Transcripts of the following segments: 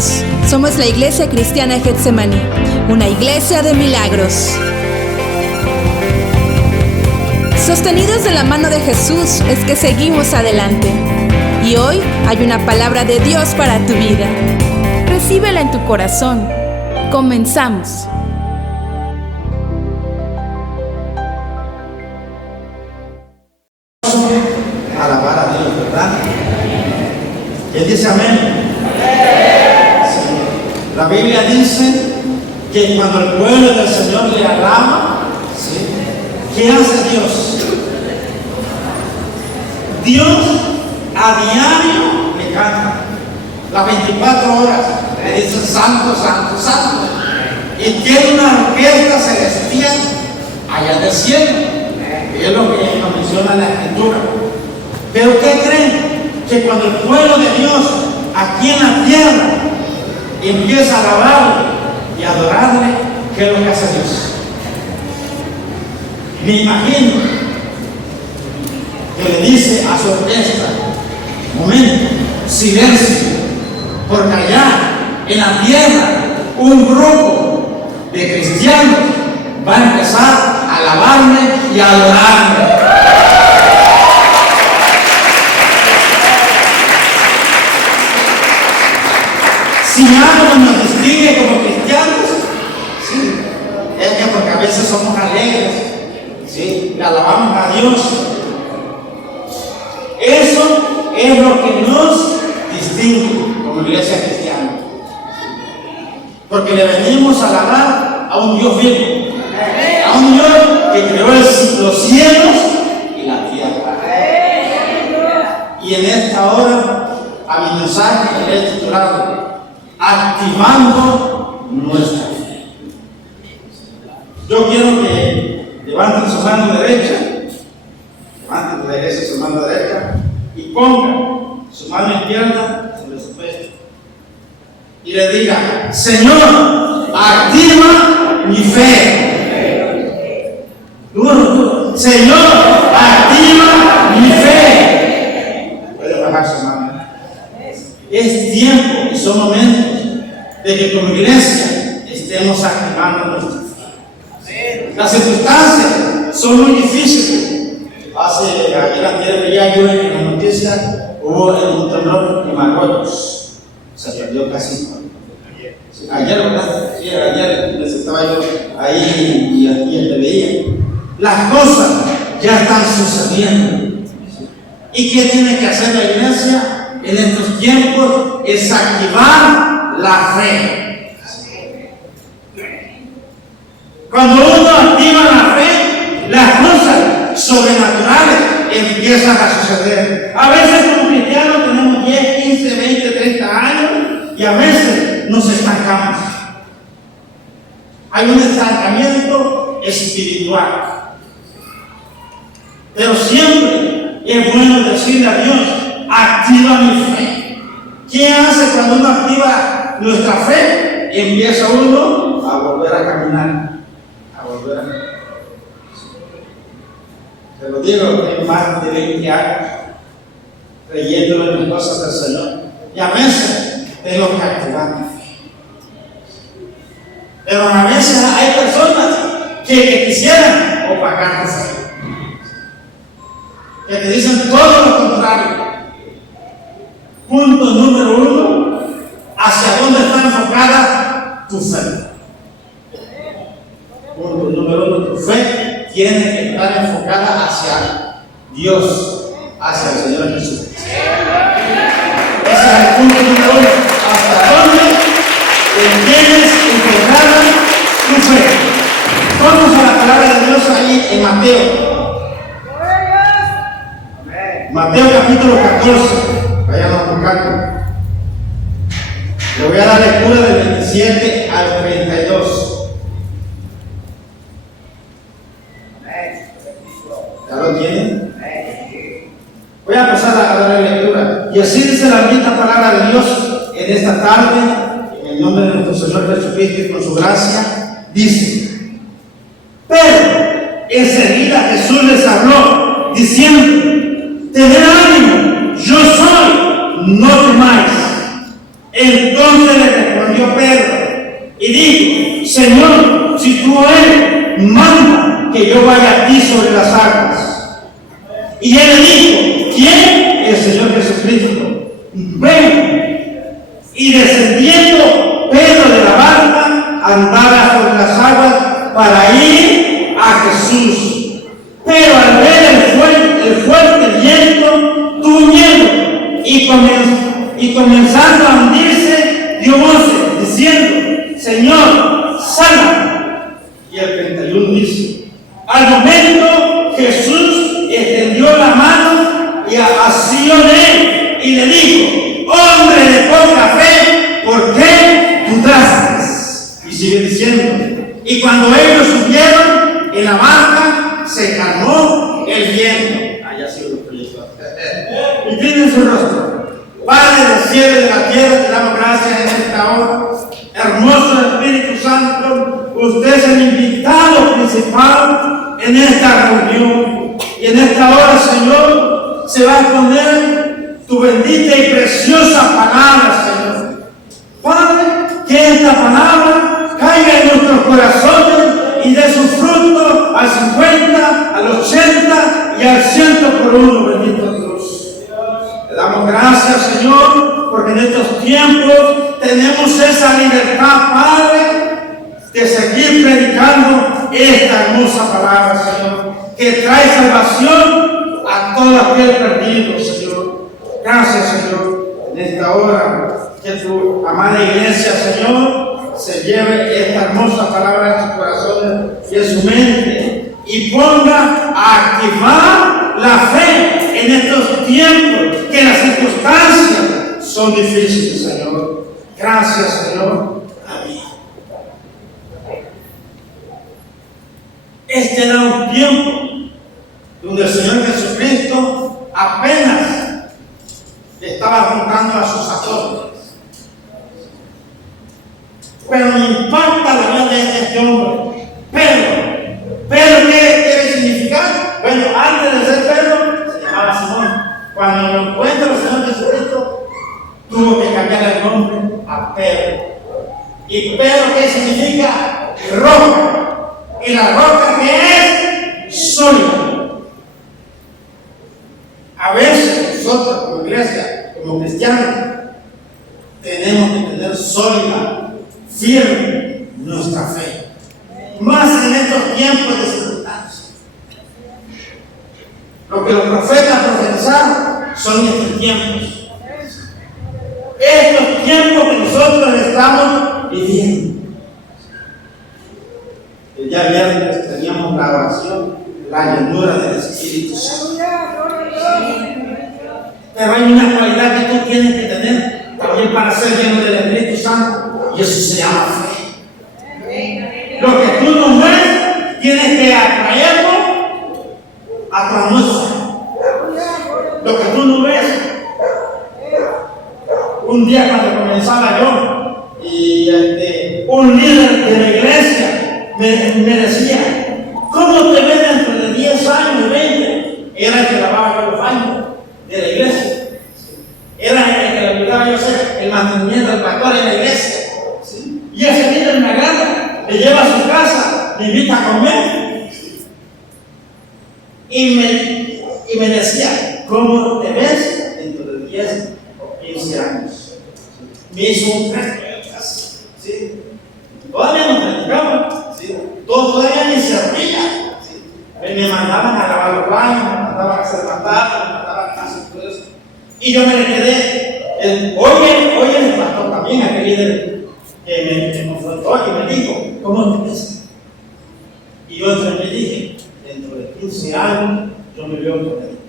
Dios, somos la Iglesia Cristiana Getsemaní, una iglesia de milagros. Sostenidos de la mano de Jesús es que seguimos adelante. Y hoy hay una palabra de Dios para tu vida. Recíbela en tu corazón. Comenzamos. Alabar a Dios, ¿verdad? ¿Quién dice amén? Sí. La Biblia dice que cuando el pueblo del Señor le alaba, ¿sí?, ¿qué hace Dios? Dios a diario le canta. Las 24 horas le dicen santo, santo, santo. Y tiene una orquesta celestial allá del cielo. Y es lo que nos menciona la Escritura. Pero ¿qué creen? Que cuando el pueblo de Dios aquí en la tierra empieza a alabarle y adorarle, ¿qué es lo que hace Dios? Me imagino que le dice a su orquesta: momento, silencio, porque allá en la tierra un grupo de cristianos va a empezar a alabarme y a adorarme. Si algo nos distingue como cristianos, sí, es que porque a veces somos alegres, sí, le alabamos a Dios. Eso es lo que nos distingue como iglesia cristiana, porque le venimos a alabar a un Dios vivo, a un Dios que creó los cielos y la tierra. Y en esta hora a mi mensaje le he titulado Activando nuestra fe. Yo quiero que levanten su mano derecha, levanten de la iglesia su mano derecha y pongan su mano izquierda sobre su pecho y le diga: Señor, activa mi fe. Duro, duro. Señor, activa mi fe. Puede bajar su mano. Es tiempo y son momentos de que como iglesia estemos activando nuestra fe. Las circunstancias son muy difíciles. Ayer veía yo en la noticia, hubo un temblor en Marruecos. Se perdió casi. Ayer, ¿verdad? Sí, ayer estaba yo ahí y aquí te veía. Las cosas ya están sucediendo. ¿Y qué tiene que hacer la iglesia en estos tiempos? Es activar la fe. Cuando uno activa la fe, las cosas sobrenaturales empiezan a suceder. A veces como cristianos tenemos 10, 15, 20, 30 años y a veces nos estancamos. Hay un estancamiento espiritual. Pero siempre es bueno decirle a Dios: activa mi fe. ¿Qué hace cuando uno activa nuestra fe? Empieza uno a volver a caminar, a volver a caminar. Te lo digo, tengo más de 20 años creyendo en las cosas del Señor y a veces tengo que activar mi fe. Pero a veces hay personas que quisieran opacar tu fe, que te dicen todo lo contrario. Punto número 1, ¿hacia dónde está enfocada tu fe? Punto número 1, tu fe tiene que estar enfocada hacia Dios, hacia el Señor Jesús. Ese es el punto número 1. ¿Hasta dónde tienes enfocada tu fe? Vamos a la palabra de Dios ahí en Mateo. Mateo capítulo 14. Vayan buscando. Le voy a dar lectura del 27 al 32. ¿Ya lo tienen? Voy a empezar a dar la lectura. Y así dice la bendita palabra de Dios en esta tarde, en el nombre de nuestro Señor Jesucristo y con su gracia. Dice: pero enseguida Jesús les habló diciendo: tened ánimo, yo soy, no temáis. Entonces le respondió Pedro y dijo: Señor, si tú eres, manda que yo vaya a ti sobre las aguas. Y él le dijo: ¿quién? El Señor Jesucristo. Ven. Y descendiendo Pedro de la barca, andaba sobre las aguas para ir a Jesús. Pero al ver el fuerte viento, tuvo miedo y comenzando a hundirse, dio voces diciendo: Señor, sálvame. Y el 31 dice: al momento Jesús extendió la mano y asió de él y le dijo: hombre de poca fe, ¿por qué dudaste? Y sigue diciendo: y cuando ellos subieron en la barca, se calmó el viento. Allá sí lo proyecto. Inclinen su rostro. Padre del cielo y de la tierra, te damos gracias en esta hora. Hermoso Espíritu Santo, usted es el invitado principal en esta reunión. Y en esta hora, Señor, se va a exponer tu bendita y preciosa palabra, Señor. Padre, que esta palabra caiga en nuestros corazones y dé su fruto al 50, al 80 y al 100 por uno, bendito Dios. Le damos gracias, Señor, porque en estos tiempos tenemos esa libertad, Padre, de seguir predicando esta hermosa palabra, Señor, que trae salvación a todo aquel perdido, Señor. Gracias, Señor, en esta hora, que tu amada iglesia, Señor, se lleve esta hermosa palabra en sus corazones y en su mente y ponga a activar la fe en estos tiempos, que las circunstancias son difíciles, Señor. Gracias, Señor. Amén. Este era un tiempo donde el Señor Jesucristo apenas estaba juntando a sus apóstoles. Pero me impacta la vida de este hombre. Pedro, ¿qué quiere significar? Bueno, antes de ser Pedro, se llamaba Simón. Cuando lo encuentra el Señor Jesucristo, tuvo que cambiar el nombre a Pedro. ¿Y Pedro qué significa? Roca. ¿Y la roca qué es? Sólida. A veces nosotros como iglesia, como cristianos, tenemos que tener sólida, firme nuestra fe. Más en estos tiempos de circunstancias. Lo que los profetas profetizaron son estos tiempos. Estos tiempos que nosotros estamos viviendo. El día viernes teníamos la oración, la llenura del Espíritu Santo. Pero hay una cualidad que tú tienes que tener también para ser lleno del Espíritu Santo, y eso se llama fe. Lo que tú no ves, tienes que atraerlo a tu atmósfera. Lo que tú no ves. Un día cuando comenzaba yo, y un líder de la iglesia me decía: ¿cómo te ves dentro de 10 años, 20? Era el que lavaba los baños de la iglesia. Era el que le ayudaba yo a hacer el mantenimiento del pastor en la iglesia. ¿Sí? Y ese líder me agarra, me lleva a su casa, me invita a comer. Y me decía: ¿cómo te ves dentro de 10 o 15 años? Me hizo un preguntas. ¿Sí? Todavía no predicaba. ¿Sí? Todavía ni se ría. ¿Sí? Me mandaban a lavar los baños, me mandaban a hacer mandados, me mandaban a hacer todo eso. Y yo me le quedé. Oye, el pastor también, aquel líder que me confrontó y me dijo: ¿cómo te ves? Y yo le dije: dentro de 15 años yo me veo predicar.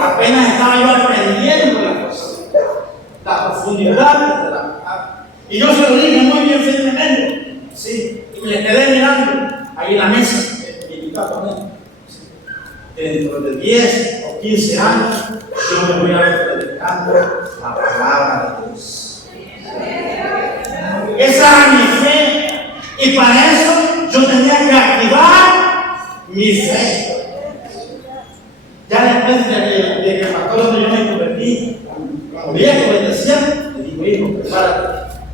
Apenas estaba yo aprendiendo la cosa, la profundidad de la palabra. Y yo se lo dije muy bien firmemente. Sí. Y me le quedé mirando ahí en la mesa, me invitó a comer. Sí. Dentro de 10 o 15 años yo me voy a ver predicando la palabra de Dios. Esa era mi fe. Y para eso yo tenía que activar mi fe. Ya después de que el pastor donde yo me convertí, cuando veía que obedecía, le digo: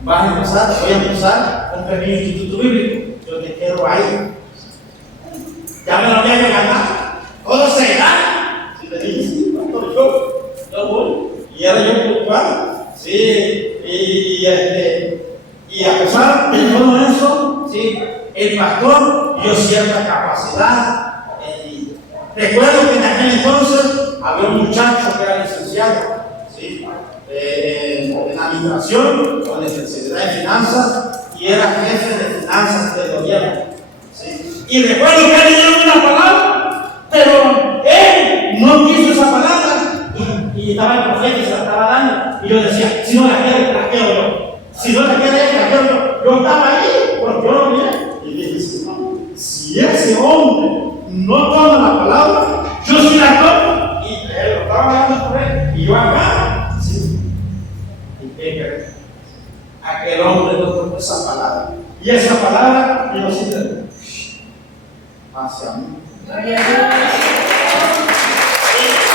voy a empezar un pequeño instituto bíblico. Yo te quiero ahí. Ya me lo había ganado. Todo se da. Si te dije, sí, yo voy. Y era yo puntual. Sí, y a pesar de todo eso, sí, el pastor dio cierta capacidad. Recuerdo que en aquel entonces había un muchacho que era licenciado, ¿sí? En administración o en especialidad en finanzas, y era jefe de finanzas del gobierno, ¿sí? Y recuerdo que él le dio una palabra, pero él no quiso esa palabra, y estaba el profeta y se la estaba dando. Y yo decía, si no la quiero, la quiero yo. Si no la quiero, la quiero yo. Yo estaba ahí, porque yo lo vi. Y dije, si ese hombre no toma la palabra, yo sí la tomo. Y él lo estaba hablando por él. Y yo acá, sí. ¿Y qué crees? Aquel hombre no tomó esa palabra. Y esa palabra, yo sí te hacia mí.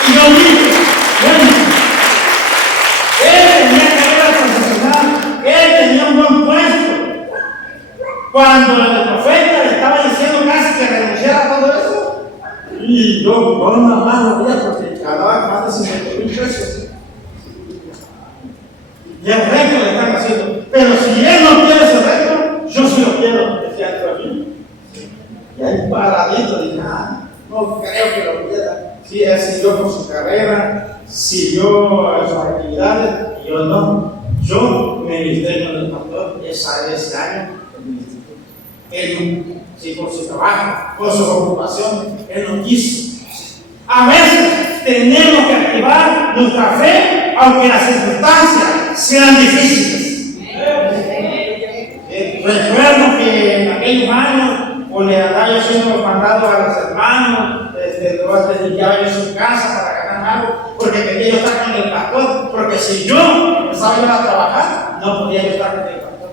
Y yo dije, bueno, él tenía carrera profesional, él tenía un buen puesto. Cuando el profeta le estaba diciendo casi que renunciara a todo eso, y yo con una mano porque ganaba más de 50,000 pesos. Y el reto le están haciendo. Pero si él no quiere ese reto, yo sí lo quiero, decía el mí. Y ahí paradito, dije, no creo que lo quiera. Sí, él siguió con su carrera, siguió sus actividades, y yo no. Yo me invité con el pastor ese año en el instituto. Él no, sí, por su trabajo, por sus ocupaciones, él no quiso. A veces tenemos que activar nuestra fe, aunque las circunstancias sean difíciles. Recuerdo que en aquellos años, cuando le andaba yo siendo mandado a los hermanos, dedicaba yo su casa para ganar algo, porque quería yo estar con el pastor, porque si yo empezaba yo a trabajar, no podía yo estar con el pastor.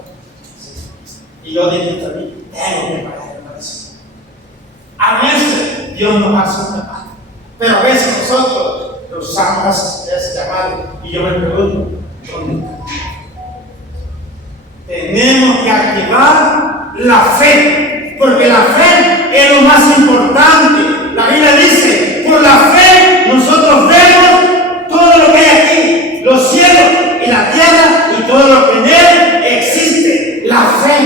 Y yo dije también, tengo que pagar para eso. A veces Dios nos hace un llamado, pero a veces nosotros usamos ese llamado, y yo me pregunto, ¿dónde está? Tenemos que activar la fe, porque la fe es lo más importante. La Biblia dice, por la fe nosotros vemos todo lo que hay aquí, los cielos y la tierra y todo lo que en él existe, la fe.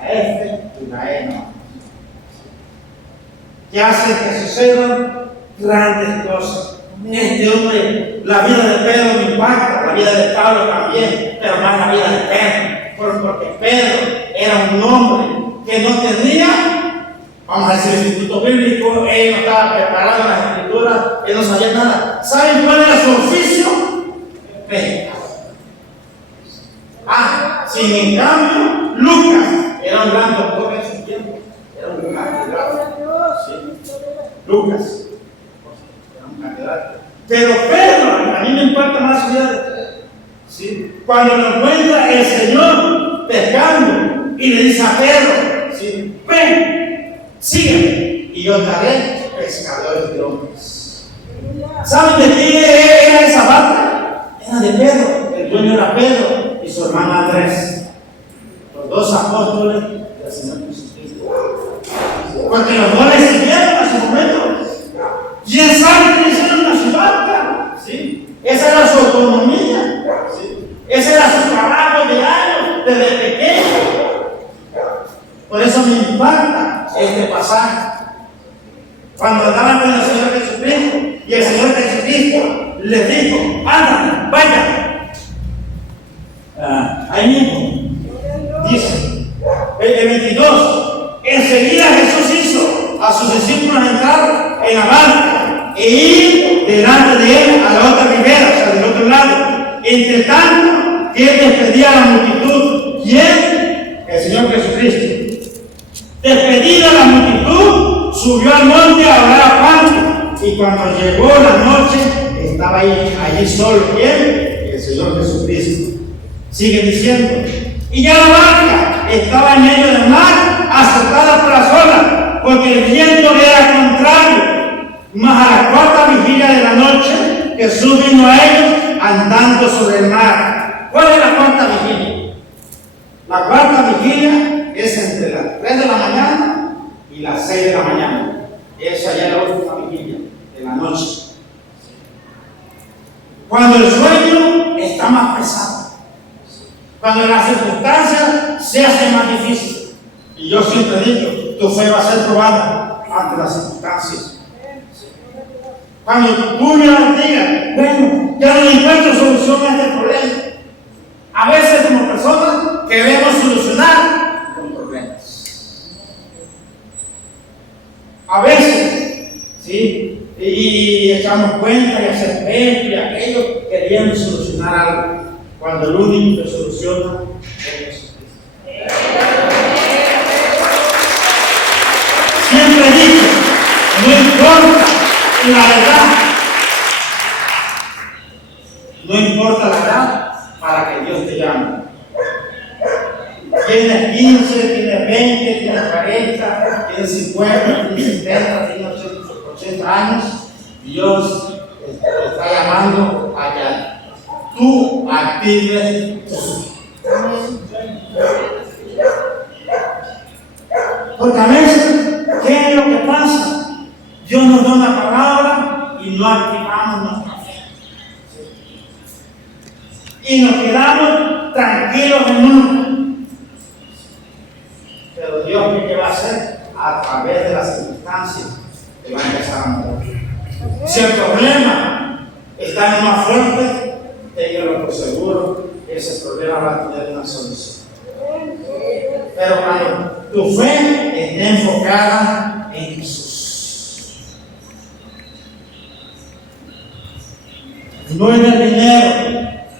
La F y la E no. Que hace que sucedan grandes cosas. Este hombre, la vida de Pedro me impacta, la vida de Pablo también, pero más la vida de Pedro, porque Pedro era un hombre que no tenía, vamos a decir, el instituto bíblico, él no estaba preparado en las escrituras, él no sabía nada. ¿Saben cuál era su oficio? Predicador. Sin en cambio, Lucas era un gran doctor en su tiempo, era un gran catedrático. Sí. Lucas. Pero Pedro, a mí me impacta más su vida de Pedro. ¿Sí? Cuando lo encuentra el Señor pescando y le dice a Pedro, ¿sí? Ven, sígueme y yo te haré pescadores de hombres. ¿Saben de quién era esa barca? Era de Pedro. El dueño era Pedro y su hermano Andrés, los dos apóstoles del Señor Jesucristo. Porque los dos le siguieron a su momento. ¿Quién sabe qué hicieron a su barca? ¿Sí? Esa era su autonomía. ¿Sí? Ese era su trabajo diario, desde pequeño. Por eso me impacta este pasaje. Cuando andaban con el Señor Jesucristo, y el Señor Jesucristo les dijo, anda, vaya. Ahí mismo, dice, el 22, enseguida Jesús hizo a sus discípulos entrar en la barca e ir delante de él a la otra ribera, o sea, del otro lado. Entre tanto, que él despedía a la multitud. ¿Quién? El Señor Jesucristo. Despedida la multitud, subió al monte a orar aparte. Y cuando llegó la noche, estaba allí solo. ¿Quién? El Señor Jesucristo. Sigue diciendo. Y ya la barca estaba en medio del mar, azotada por las olas, porque el viento era contrario. Mas a la cuarta vigilia de la noche, Jesús vino a ellos andando sobre el mar. ¿Cuál es la cuarta vigilia? La cuarta vigilia es entre las 3 de la mañana y las 6 de la mañana. Esa ya es la última vigilia de la noche. Cuando el sueño está más pesado, cuando las circunstancias se hacen más difíciles. Y yo siempre digo, tu fe va a ser probada ante las circunstancias. Cuando tú ya digas, bueno, ya no encuentro solución a este problema. A veces como personas queremos solucionar con problemas. A veces, ¿sí? Y echamos cuenta y hacemos esto y aquello, queriendo solucionar algo, cuando el único que soluciona es Jesucristo. Siempre he dicho, no importa la edad, no importa la edad para que Dios te llame. Tienes 15, tienes 20, tienes 40, tienes 50, tienes 70, tienes 80 años, Dios te está llamando a que tú actives tu fe. Porque a veces, ¿qué es lo que pasa? Dios nos da una palabra y no activamos nuestra fe. Y nos quedamos tranquilos en uno. Pero Dios, ¿qué va a hacer? A través de las circunstancias te va a empezar a mover. Si el problema está en una fuente, téngalo por seguro, ese problema va a tener una solución. Pero cuando tu fe esté enfocada en Jesús, no en el dinero,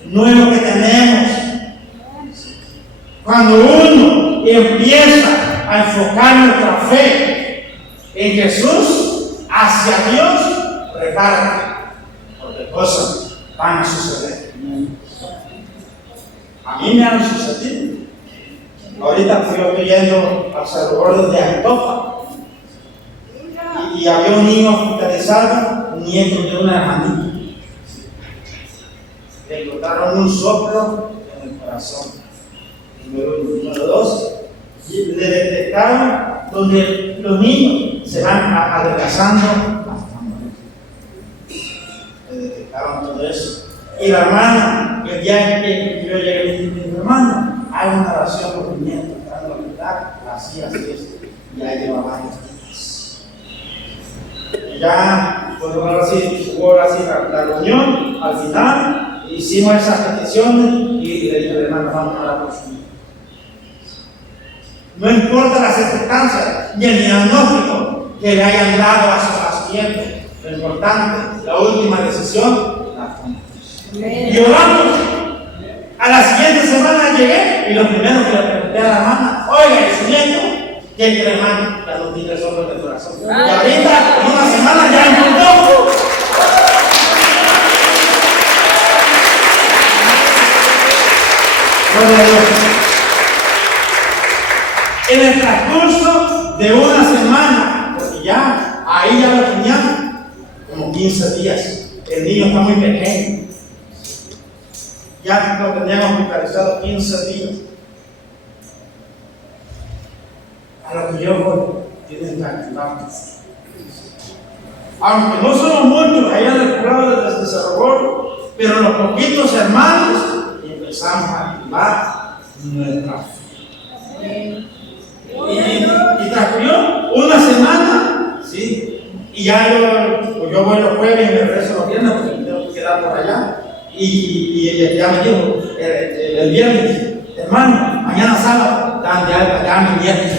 no en lo que tenemos. Cuando uno empieza a enfocar nuestra fe en Jesús, hacia Dios, prepárate, porque cosas van a suceder. A mí me han sucedido. Ahorita fui yendo al Salvador de Antofa y había un niño hospitalizado, nieto de una hermanita. Le encontraron un soplo en el corazón. Número 2, le detectaron donde los niños se van adelgazando hasta morir. Le detectaron todo eso. Y la hermana, el día que yo llegué, le dije, hermano, hay una oración por mi nieto, tratando de ayudar, así, y ya lleva varios días. Y ya, pues ahora sí, hubo la reunión, al final, hicimos esas peticiones y le dije, hermano, vamos a orar por su hijo. No importa las circunstancias ni el diagnóstico que le hayan dado a su nieto, lo importante, la última decisión, la tomamos. Y oramos. A la siguiente semana llegué y lo primero que le pregunté a la hermana, oiga, ¿y su nieto? ¿Qué cree, hermano? Ya no tiene soplo del corazón. Y ahorita, en una semana, ya encontró. Gloria a Dios. En el transcurso de una semana, porque ya, ahí ya lo tenían como 15 días. El niño está muy pequeño. Ya lo teníamos hospitalizado 15 días. A lo que yo voy, tienen que activarnos. Aunque no somos muchos allá en el pueblo desde Cerro, pero los poquitos hermanos empezamos a activar nuestra fe. Y transcurrió una semana, ¿sí? Y ya yo voy los jueves y me regreso los viernes porque me tengo que quedar por allá. Y ya me dijo el viernes, hermano, mañana sábado, dan de alta, ya mi viernes.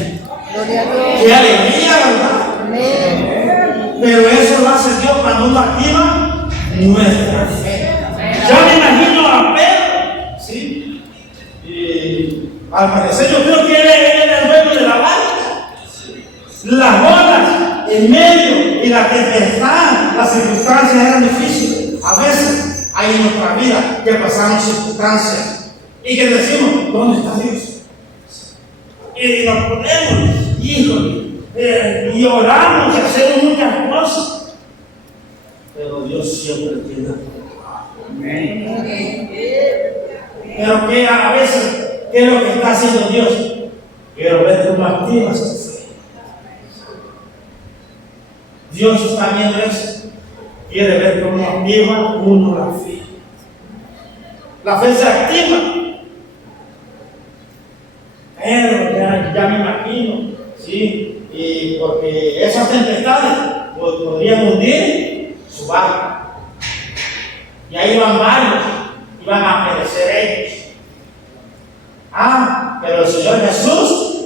¡Qué alegría, verdad! Amén. Pero eso lo hace Dios cuando uno activa nuestra fe. Ya me imagino a Pedro, ¿sí? Y al parecer yo creo que él era el dueño de la barca. Las olas en medio y la tempestad, las circunstancias eran difíciles. A veces hay en nuestra vida que pasamos circunstancias y que decimos, ¿dónde está Dios? Y nos ponemos, híjole, y oramos y hacemos muchas cosas, pero Dios siempre tiene. Pero que a veces, ¿qué es lo que está haciendo Dios? Quiero ver cómo activas tu fe. Dios está viendo eso. Quiere ver cómo activa uno la fe. La fe se activa. Pero ya me imagino, ¿sí? Y porque esas tempestades pues, podrían hundir su barco. Y ahí iban varios, iban a perecer ellos. Pero el Señor Jesús,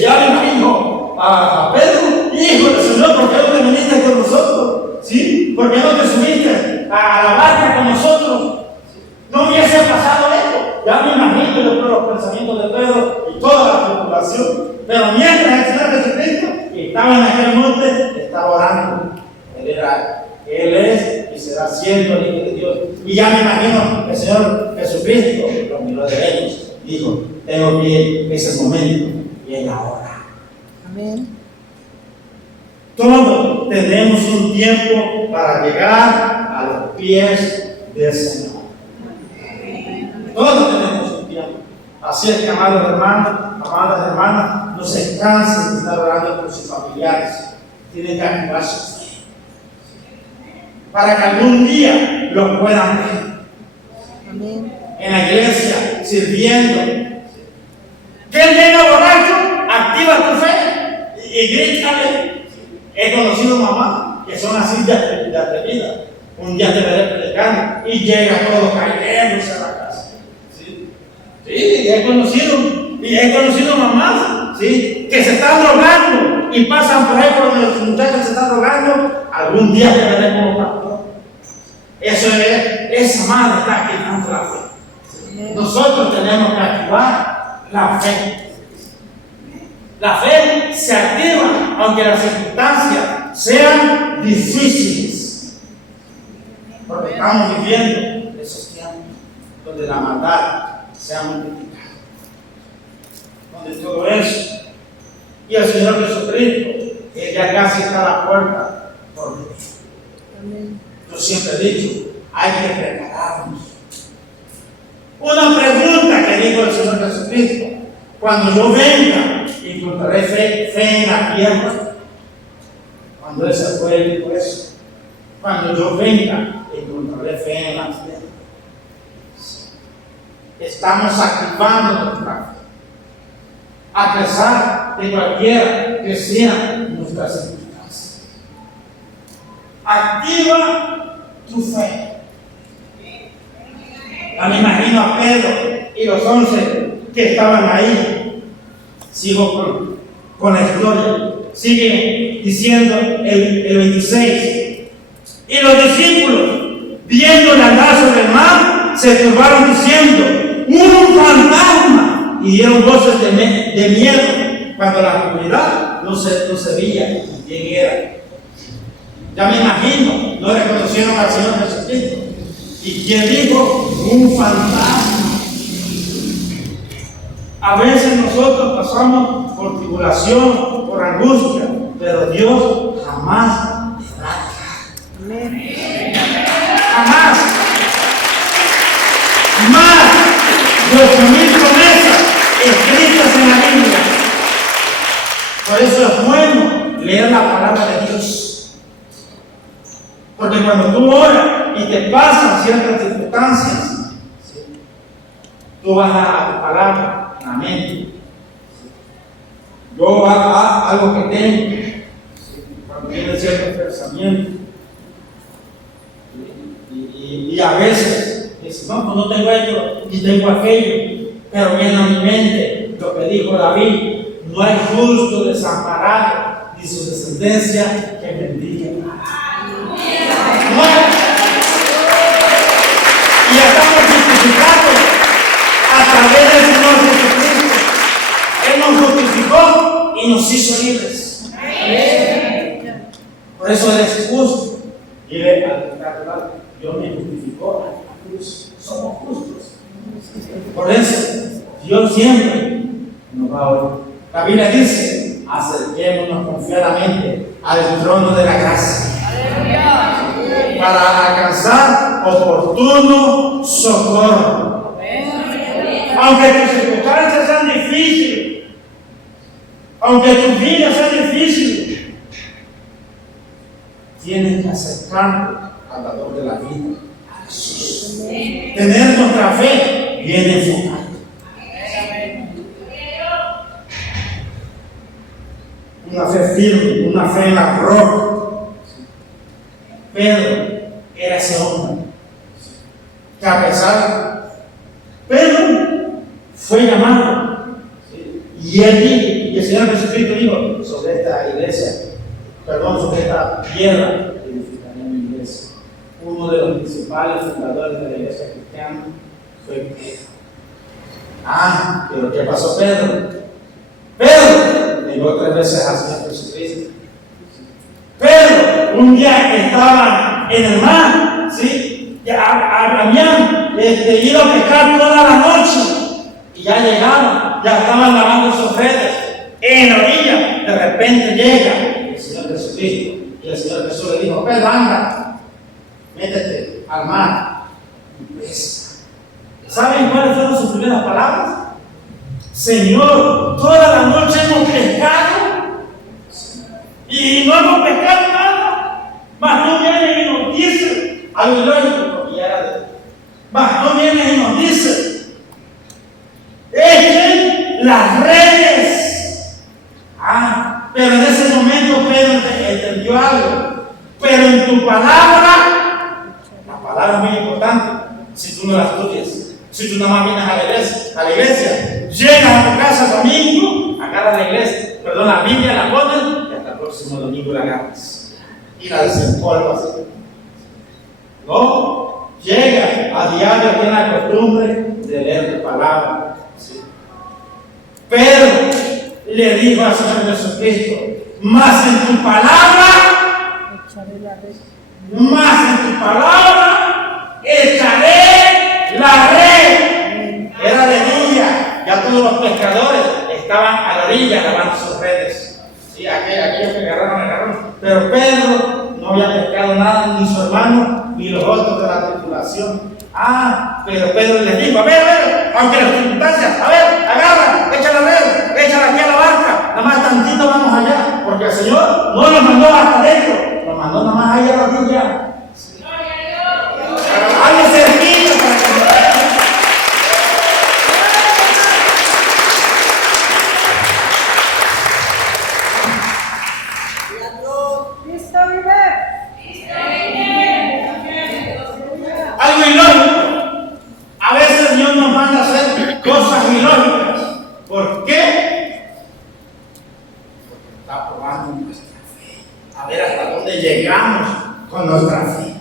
ya me imagino a Pedro, hijo del Señor, ¿por qué no te viniste con nosotros? ¿Sí? ¿Por qué no te subiste a la barca con nosotros? No hubiese pasado esto. Ya me imagino yo creo los pensamientos de Pedro y toda la tripulación. Pero mientras el Señor Jesucristo estaba en aquel monte, estaba orando. Él es y será siempre el Hijo de Dios. Y ya me imagino el Señor Jesucristo lo miró de ellos. Dijo, tengo que ir ese momento y es la hora. Amén. Todos tenemos un tiempo para llegar a los pies del Señor. Todos tenemos un tiempo. Así es que, amados hermanos, amadas hermanas, no se cansen de estar orando por sus familiares. Tienen que activar su fe para que algún día lo puedan ver. Amén. En la iglesia, sirviendo. ¿Quién llega borracho? Activa tu fe y grítale. He conocido mamás que son así de atrevidas. Un día te veré predicando y llega todo cayéndose a la casa. Sí, he conocido mamás, ¿sí? Que se están drogando y pasan por ahí por donde los muchachos se están drogando. Algún día te veré como pastor. Eso es, esa madre está activando la fe. Nosotros tenemos que activar la fe. La fe se activa aunque las circunstancias sean difíciles. Porque estamos viviendo esos tiempos donde la maldad se ha multiplicado. Donde todo eso. Y el Señor Jesucristo, Él ya casi está a la puerta por venir. Amén. Yo siempre he dicho, hay que prepararnos. Una pregunta que dijo el Señor Jesucristo: cuando yo venga, encontraré fe en la tierra. Cuando Él se fue, Él dijo eso. Cuando yo venga, encontraré fe en la tierra. Estamos activando nuestra fe, a pesar de cualquiera que sea nuestra circunstancia. Activa tu fe. Ya me imagino a Pedro y los 11 que estaban ahí. Sigo con la historia. Sigue diciendo el 26. Y los discípulos, viendo el andar sobre el mar, se turbaron diciendo: ¡un fantasma! Y dieron voces de miedo cuando la oscuridad no se veía quién era. Ya me imagino, no reconocieron al Señor Jesucristo. ¿Y quién dijo? Un fantasma. A veces nosotros pasamos por tribulación, por angustia, pero Dios jamás te va a dejar. Jamás. Más de 8,000 promesas escritas en la Biblia. Por eso es bueno leer la palabra de Dios. Porque cuando tú oras y te pasan ciertas circunstancias, tú vas a tu palabra, a la mente. Yo hago algo que tengo, cuando viene ciertos pensamientos. Y a veces, dice, no, pues no tengo esto ni tengo aquello, pero viene a mi mente lo que dijo David: no hay justo desamparado, ni su descendencia que bendiga. No. Y estamos justificados a través del Señor Jesucristo. Él nos justificó y nos hizo libres. Por eso Él es justo. Y Dios me justificó a la cruz. Somos justos. Por eso Dios siempre nos va a oír. La Biblia dice: acerquémonos confiadamente al trono de la gracia para alcanzar oportuno socorro. Aunque tus circunstancias sean difíciles, aunque tu vida sea difícil, tienes que acercarte al dador de la vida, a Jesús. Tener nuestra fe bien enfocada. Una fe firme, una fe en la roca. Pedro era ese hombre que, a pesar, Pedro fue llamado, y el Señor Jesucristo dijo: sobre esta iglesia, sobre esta piedra edificaré mi iglesia. Uno de los principales fundadores de la iglesia cristiana fue Pedro. Pero ¿qué pasó Pedro? Pedro negó 3 veces al Señor Jesucristo. Pedro un día estaba en el mar, ¿sí? Habían ido a pescar toda la noche y ya llegaban, ya estaban lavando sus redes en la orilla. De repente llega el Señor Jesucristo y el Señor Jesús le dijo: Pedro, anda, métete al mar y pesca. ¿Saben cuáles fueron sus primeras palabras? Señor, toda la noche hemos pescado y no hemos pescado nada. Mas no viene y nos dice algo ilógico, porque ya era de él. Mas no viene y nos dice: echen las redes. Pero en ese momento Pedro entendió algo. Pero en tu palabra, la palabra es muy importante. Si tú no la estudias, si tú nada más vienes a la iglesia, llegas a tu casa domingo, agarras la Biblia, la pones y hasta el próximo domingo la agarras y la desempolvas. No, llega a diario, tiene la costumbre de leer tu palabra. ¿Sí? Pedro le dijo al Señor Jesucristo: más en tu palabra echaré la red. Era de día, ya todos los pescadores estaban a la orilla lavando sus redes. Sí, aquellos que agarraron. Pero Pedro no había pescado nada, ni su hermano, ni los otros de la tripulación. Pero Pedro les dijo: a ver, aunque las circunstancias, agarra, echa la red, échala aquí a la barca, nada más tantito vamos allá, porque el Señor no nos mandó hasta adentro, nos mandó nada más allá a la orilla. Algo cerquita para que nos vean. Algo ilógico. A veces Dios nos manda a hacer cosas ilógicas. ¿Por qué? Porque está probando nuestra fe. A ver hasta dónde llegamos con nuestra fe.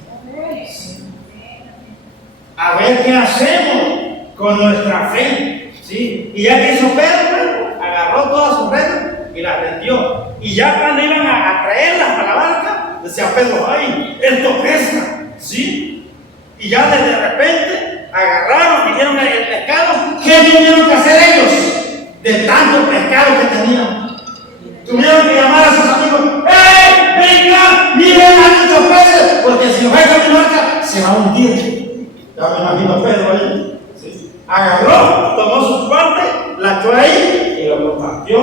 A ver qué hacemos con nuestra fe. ¿Sí? Y ya que hizo Pedro, agarró todas sus redes y las vendió. Y ya cuando iban a traerlas a la barca, decía Pedro: ¡ay, esto pesa! ¿Sí? Y ya de repente agarraron, vieron el pescado. ¿Qué tuvieron que hacer ellos? De tanto pescado que tenían. Tuvieron que llamar a sus amigos: ¡hey, venga, miren a muchos peces! Porque si nos deja mi barca, se va a hundir. Ya me imagino Pedro ahí. ¿Sí? Agarró, tomó sus guantes, la echó ahí y lo compartió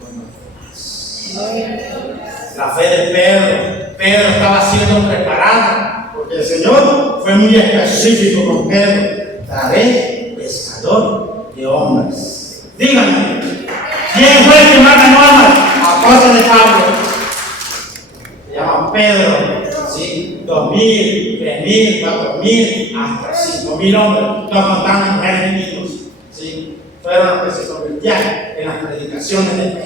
con los demás. La fe de Pedro. Pedro estaba siendo preparado, porque el Señor fue muy específico con Pedro: traeré pescador de hombres. Díganme, ¿quién fue el que más ganó almas? Apóstol de Pablo. Se llama Pedro. ¿Sí? 2,000, 3,000, 4,000, hasta 5,000 hombres, no contando mujeres y niños. ¿Sí? Fueron los que se convirtieron en las predicaciones de Pedro.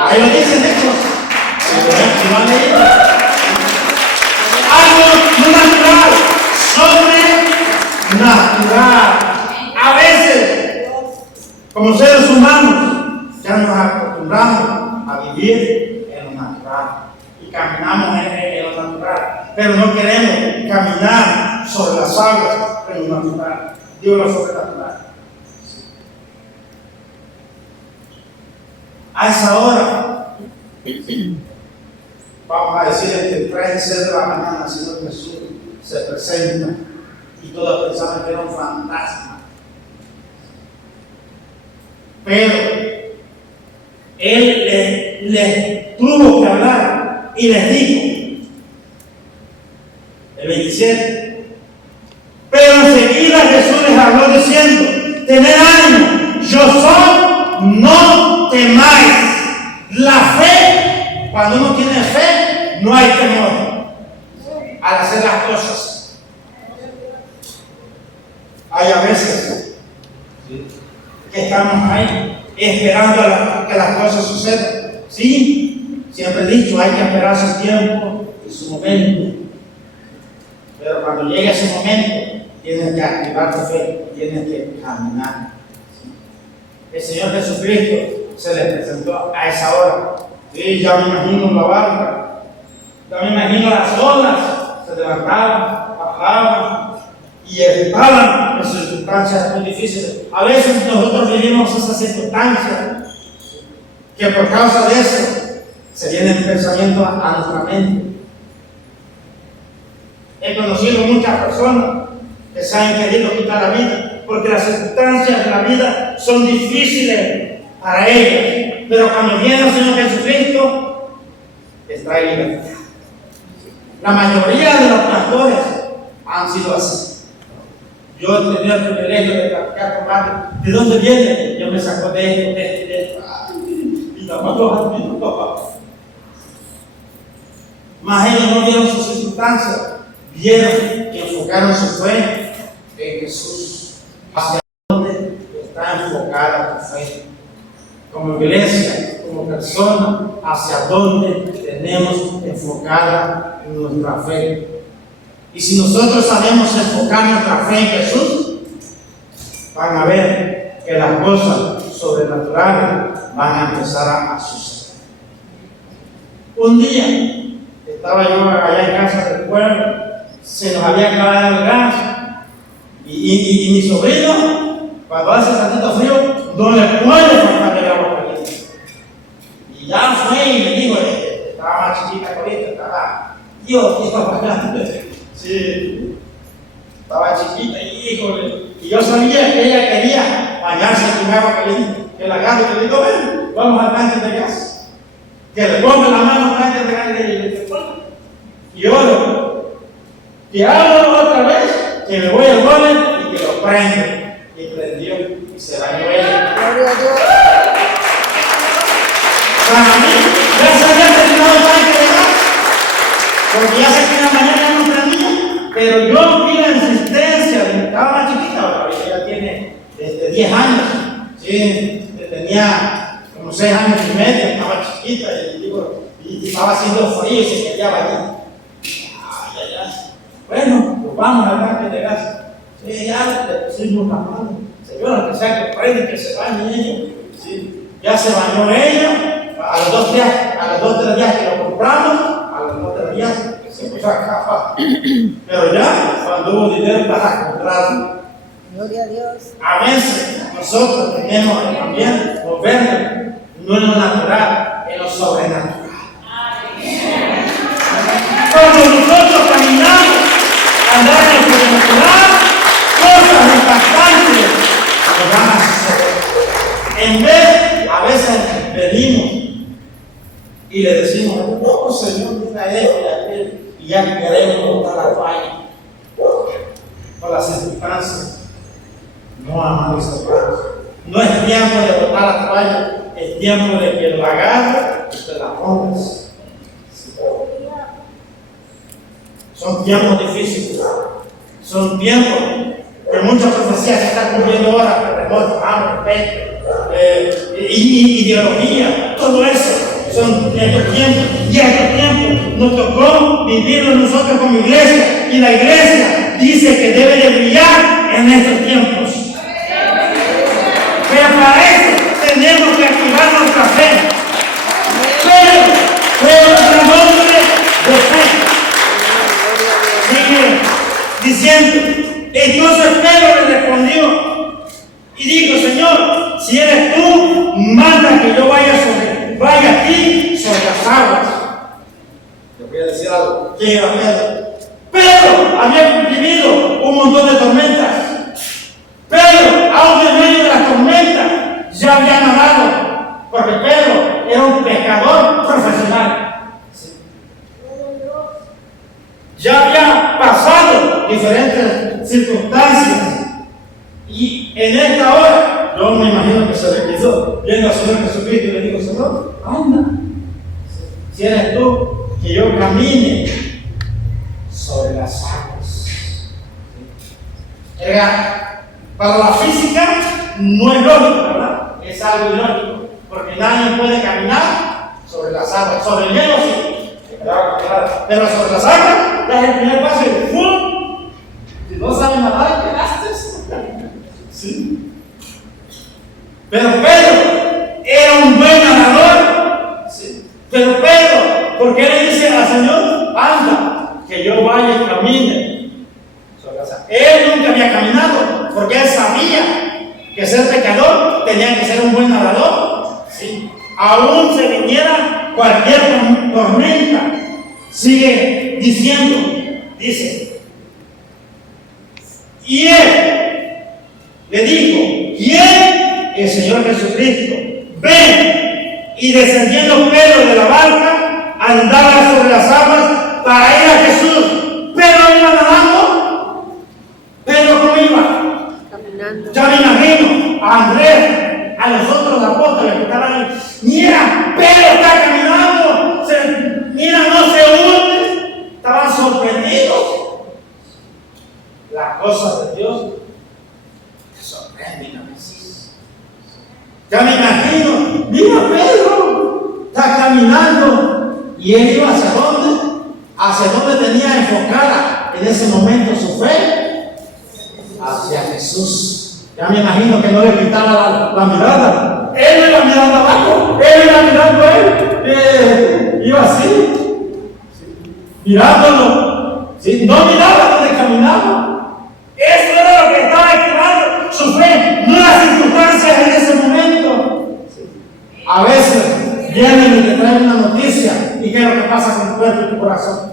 Ahí lo dicen estos. Si lo han leído. Algo natural, sobrenatural. A veces, como seres humanos, ya nos acostumbramos a vivir en lo natural. Y caminamos en lo natural, pero no queremos caminar sobre las aguas en lo natural. Digo lo sobrenatural. A esa hora vamos a decir, entre 3 y 6 de la mañana, el Señor Jesús se presenta y todos pensaban que era un fantasma. Pero Él les tuvo que hablar y les dijo, el 27, pero enseguida Jesús les habló diciendo, tened ánimo, yo soy, no temáis. La fe, cuando uno tiene fe, no hay temor al hacer las cosas. Hay a veces que estamos ahí esperando que las cosas sucedan. Sí, siempre he dicho, hay que esperar su tiempo y su momento. Pero cuando llegue ese momento, tienes que activar tu fe, tienes que caminar. El Señor Jesucristo se les presentó a esa hora. Sí, ya me imagino la barca, ya me imagino las olas, se levantaban, bajaban y estaban en circunstancias muy difíciles. A veces nosotros vivimos esas circunstancias que por causa de eso se vienen pensamientos a nuestra mente. He conocido muchas personas que se han querido quitar la vida porque las circunstancias de la vida son difíciles para ellos, pero cuando viene el Señor Jesucristo les trae libertad. La mayoría de los pastores han sido así. Yo he tenido el privilegio de platicar con varios. ¿De dónde viene? Yo me saco de esto. Y tampoco. Mas ellos no vieron sus circunstancias, vieron que enfocaron su fe en Jesús. ¿Hacia dónde está enfocada tu fe? Como iglesia, como persona, hacia dónde tenemos enfocada nuestra fe. Y si nosotros sabemos enfocar nuestra fe en Jesús, van a ver que las cosas sobrenaturales van a empezar a suceder. Un día estaba yo allá en casa del pueblo, se nos había acabado el gas y mi sobrino, cuando hace tantito frío, no le puede faltar el agua caliente. Y ya fue y me dijo, estaba más chiquita que ahorita, estaba, Dios, estaba bastante. Sí, estaba chiquita y yo sabía que ella quería bañarse con agua caliente. Que la agarro y le digo, ven, vamos al tanque de gas. Que le ponga la mano al tanque de gas y le ponga. Y oro, que hago otra vez, que me voy al golem y que lo prende. Y prendió y se bañó ella. Para mí, ya se había terminado el tanque de gas, porque ya sé que en la mañana no prendía, pero yo vi la insistencia, estaba más chiquita, ahora ella tiene 10 años, ¿sí? Tenía como 6 años y medio, estaba chiquita y estaba haciendo frío y se quería bañar. Bueno, pues vamos al tanque de gas. Sí, ya le pusimos la mano. Señora, que sea que prende, que se bañe ella. Sí. Ya se bañó ella. A los 2 o 3 días que lo compramos, a los 2 o 3 días se puso a capa. Pero ya, cuando hubo dinero para comprarlo. Gloria a Dios. A veces nosotros tenemos que también movernos, no en lo natural, en lo sobrenatural. Cuando nosotros caminamos, andar en lo sobrenatural, cosas impactantes nos van a suceder. En vez, a veces venimos y le decimos, no, Señor, mira esto y aquello, y ya queremos botar la toalla por las circunstancias. No, amados hermanos, no es tiempo de botar la toalla, es tiempo de que lo agarre y te la pongas. Son tiempos difíciles, son tiempos que muchas profecías se están cumpliendo ahora, terremotos, hambre, peste, ideología, todo eso son estos tiempos. Y estos tiempos nos tocó vivirlo nosotros como iglesia, y la iglesia dice que debe de brillar en estos tiempos. Pero para eso tenemos que activar nuestra fe. Pero nuestro nombre de fe. Sigue diciendo. Entonces Pedro le respondió y dijo, Señor, si eres tú, manda que yo vaya aquí sobre las aguas. ¿Quién era Pedro? Pedro había vivido un montón de tormentas. Pedro, aún en medio de las tormentas, ya había nadado, porque Pedro era un pescador profesional. Ya había pasado diferentes circunstancias. Y en esta hora, yo me imagino que se le quedó viendo al Señor Jesucristo y le dijo: Señor, anda, si eres tú, que yo camine sobre las aguas. Para la física no es lógico, ¿verdad? Es algo ilógico, porque nadie puede caminar sobre las aguas. Sobre el hielo sí, pero sobre las aguas, das el primer paso y ¡pum! Si no sabes nadar, quedaste. Sí. Pero Pedro era un buen nadador. Sí. Pero Pedro, ¿por qué le dice al Señor: anda, que yo vaya y camine? Él nunca había caminado, porque él sabía que ser pecador tenía que ser un buen nadador. Sí. Aún se viniera cualquier tormenta, sigue diciendo, dice, y él le dijo: ¿quién? El Señor Jesucristo. Ven. Y descendiendo Pedro de la barca, andaba sobre las aguas para ir a Jesús. Pedro iba nadando. Pedro, ¿cómo iba? Caminando. Ya me imagino a Andrés, a los otros apóstoles que estaban ahí. Mira, Pedro está caminando. Mira, no se hunde. Estaban sorprendidos. Las cosas de Dios sorprenden a veces. Ya me imagino, mira, Pedro está caminando y él iba hacia dónde tenía enfocada en ese momento su fe, hacia Jesús. Ya me imagino que no le quitaba la mirada. Él no iba mirando abajo, él iba mirando a él, iba así, mirándolo, ¿sí? No miraba donde caminaba. Eso era lo que estaba activando su fe, no las circunstancias en ese momento. A veces vienen y te traen una noticia, y ¿qué es lo que pasa con tu cuerpo y tu corazón?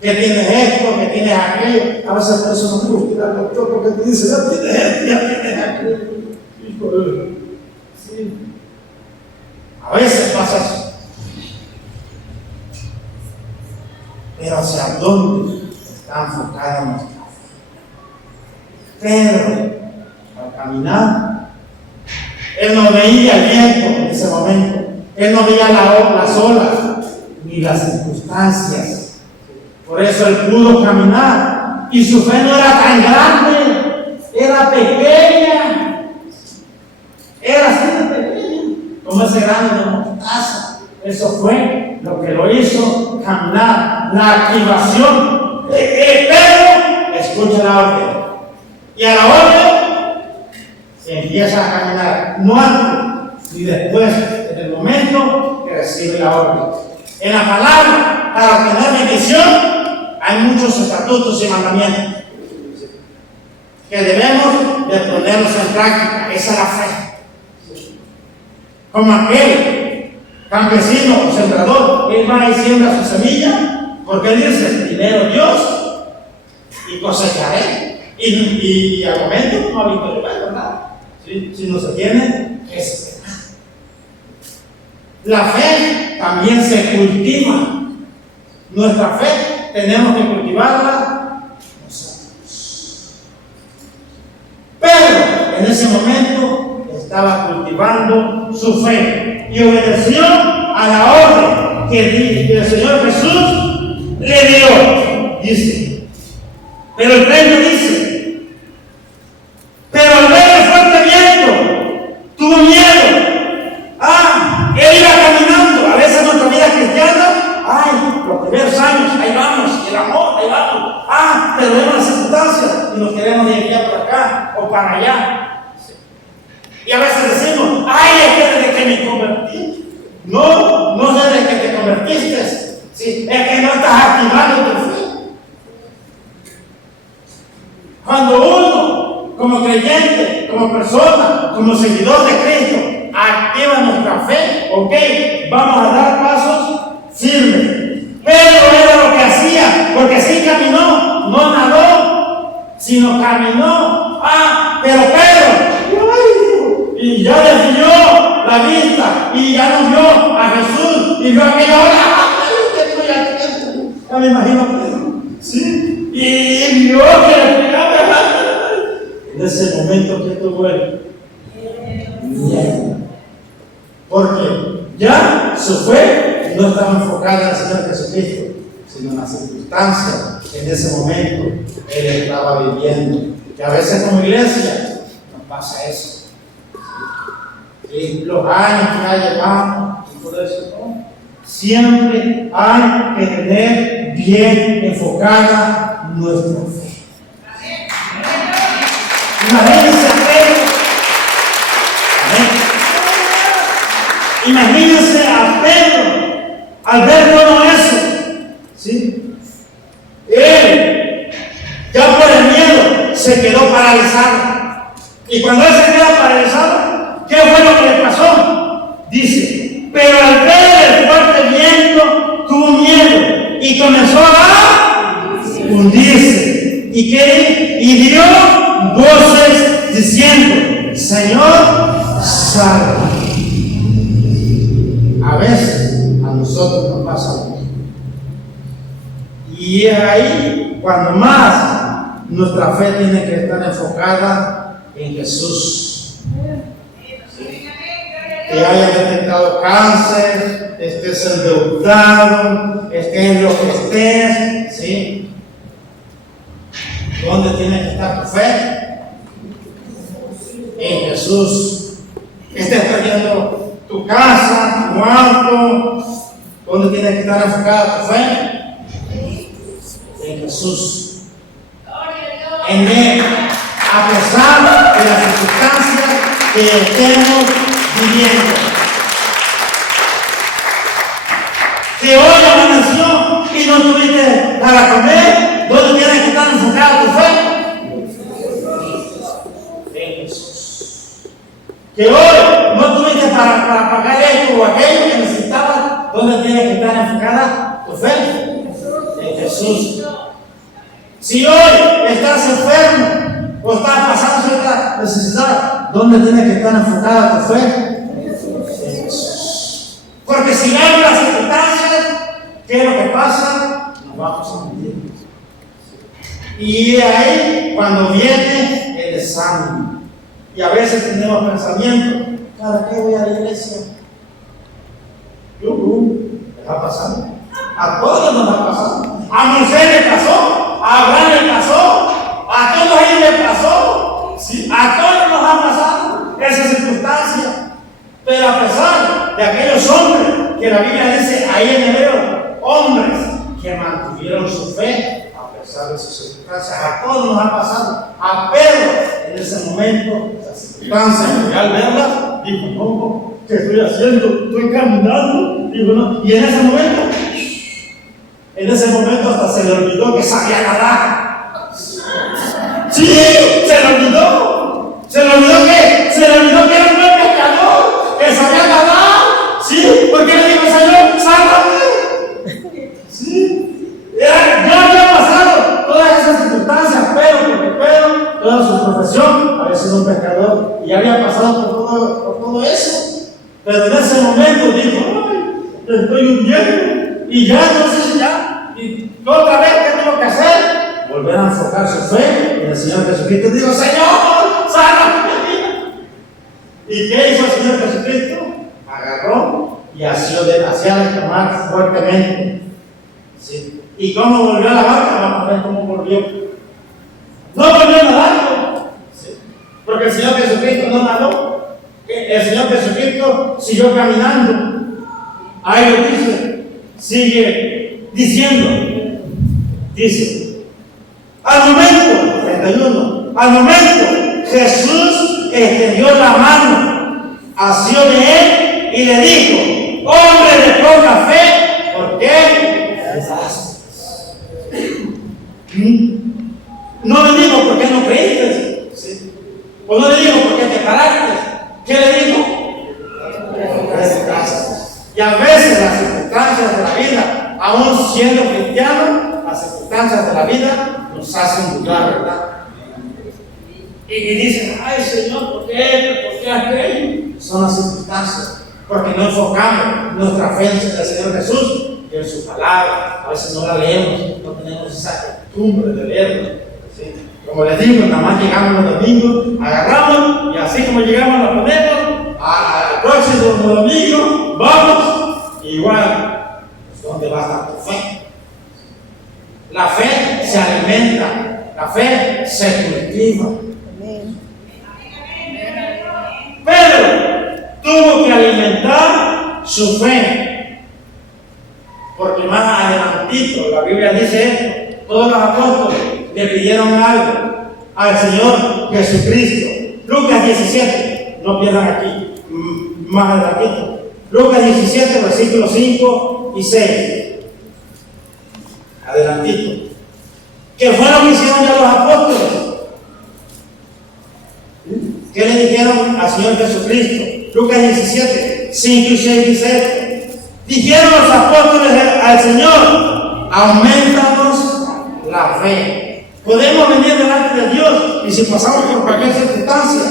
Que tienes esto, que tienes aquello. A veces por eso no me gusta ir al doctor, porque te dice: ya tienes esto, ya tienes aquello. Sí. A veces pasa eso. Pero hacia dónde está enfocada nuestra fe. Pedro, al caminar, él no veía el viento en ese momento, él no veía las olas ni las circunstancias. Por eso él pudo caminar, y su fe no era tan grande, era pequeña, era así de pequeña, como ese grano de mostaza. Eso fue lo que lo hizo caminar, la activación. Pedro escucha la orden, y a la orden se empieza a caminar, no antes ni después, en el momento que recibe la orden. En la palabra, para obtener bendición, hay muchos estatutos y mandamientos que debemos de ponerlos en práctica. Esa es la fe. Como aquel campesino o sembrador, él va y siembra su semilla, porque él dice: primero Dios y cosecharé. Y al momento no ha visto llover, ¿verdad? ¿Sí? Si no se tiene, que se tenga. La fe también se cultiva. Nuestra fe tenemos que cultivarla nosotros. Pedro en ese momento estaba cultivando su fe y obedeció a la orden que el Señor Jesús le dio. Dice, pero el reino dice: pero al ver el fuerte viento, tuvo miedo. Él iba caminando. A veces en nuestra vida cristiana, los primeros años, ahí vamos, y el amor, ahí vamos. Pero vemos las circunstancias y nos queremos dirigir por acá o para allá. Y a veces decimos: es que desde que me convertí. No desde que te convertiste. ¿Sí? Es que no estás activando tu fe. Cuando uno, como creyente, como persona, como seguidor de Cristo, activa nuestra fe. Ok, vamos a dar pasos firmes. Pedro era lo que hacía, porque sí caminó, no nadó, sino caminó. Pero Pedro, y ya desvió la vista, y ya no vio a Jesús, y vio aquella hora. Ya me imagino a Pedro, ¿sí? Y vio que le pegaba. En ese momento que tuvo él, miedo, porque ya su fe no estaba enfocada en el Señor Jesucristo, sino en las circunstancias que en ese momento él estaba viviendo. Que a veces como iglesia nos pasa eso. ¿Sí? Los años que ya llevamos y todo eso, ¿no? Siempre hay que tener bien enfocada nuestra fe. Imagínense a Pedro. Imagínense a Pedro al ver todo eso. ¿Sí? Él, ya por el miedo, se quedó paralizado. Y cuando él se queda paralizado, ¿qué fue lo que le pasó? Dice, pero al ver el fuerte viento, tuvo miedo y comenzó a hundirse. ¿Y qué? Y dio voces diciendo, Señor, salva. A veces a nosotros nos pasa lo mismo. Y es ahí cuando más nuestra fe tiene que estar enfocada en Jesús. ¿Sí? Que hayas detectado cáncer, estés endeudado, estés lo que estés, ¿sí? ¿Dónde tiene que estar tu fe? En Jesús. Estés perdiendo tu casa, tu auto. ¿Dónde tiene que estar enfocada tu fe? En Jesús. En Él. A pesar de las circunstancias que estemos viviendo. Que hoy amaneció y no tuviste para comer, ¿dónde tienes que estar enfocada tu fe? En Jesús. Que hoy no tuviste para pagar esto o aquello que necesitabas, ¿dónde tienes que estar enfocada tu fe? En Jesús. Si hoy estás enfermo o estás pasando cierta necesidad, ¿dónde tiene que estar enfocada tu fe? En Jesús. Porque si vemos las circunstancias, ¿qué es lo que pasa? Nos vamos a hundir. Y ahí cuando viene el desánimo. Y a veces tenemos pensamientos, ¿para qué voy a la iglesia? ¿Les ha pasado? A todos nos ha pasado. A Moisés le pasó, a Abraham le pasó, a todos ellos les pasó. ¿Sí? A todos nos ha pasado esa circunstancia. Pero a pesar de aquellos hombres que la Biblia dice ahí en hebreo, hombres que mantuvieron su fe a pesar de sus circunstancias, a todos nos ha pasado. A Pedro en ese momento, las circunstancias, y al verlas, dijo, no, ¿qué estoy haciendo? Estoy caminando. Dijo, no. Y en ese momento hasta se le olvidó que sabía nadar. Sí, se le olvidó. Se le olvidó que era un buen pescador, que sabía nadar. Sí, porque le dijo, Señor, sálvame. Sí, ya había pasado todas esas circunstancias, porque Pedro, toda su profesión, había sido un pescador y había pasado por todo eso. Pero en ese momento dijo, ay, estoy hundiendo. Y ya, entonces ya, y otra vez, ¿qué tengo que hacer? Volver a enfocar su fe en el Señor Jesucristo. Digo, Señor, sálvame. ¿Y qué hizo el Señor Jesucristo? Agarró y hacía de tomar fuertemente. ¿Sí? ¿Y cómo volvió a la barca? Vamos a ver cómo volvió. No volvió a nadar. ¿Sí? Porque el Señor Jesucristo no nadó. El Señor Jesucristo siguió caminando. Ahí lo dice. Sigue diciendo. Dice. Al momento, Jesús extendió la mano, asió de él y le dijo, hombre de poca fe, ¿por qué dudaste? No le digo por qué no creíste, ¿sí? O no le digo por qué te paraste. ¿Qué le digo? aún siendo cristianos, las circunstancias de la vida nos hacen dudar, ¿verdad? Y dicen, ay Señor, ¿por qué? ¿Por qué aquello? Son las circunstancias, porque no enfocamos nuestra fe en el Señor Jesús y en su palabra. A veces no la leemos, no tenemos esa costumbre de leerla. ¿Sí? Como les digo, nada más llegamos los domingos, agarramos y así como llegamos la ponemos, al próximo domingo vamos, igual, pues, ¿dónde va a estar tu fe? La fe se alimenta, la fe se cultiva. Pedro tuvo que alimentar su fe, porque más adelantito la Biblia dice esto: todos los apóstoles le pidieron algo al Señor Jesucristo. Lucas 17, no pierdan aquí, más adelantito. Lucas 17, versículos 5 y 6. Adelantito. ¿Qué fue lo que hicieron ya los apóstoles? ¿Qué le dijeron al Señor Jesucristo? Lucas 17, 5 y 6 dice esto: dijeron los apóstoles al Señor, aumentanos la fe. Podemos venir delante de Dios y si pasamos por cualquier circunstancia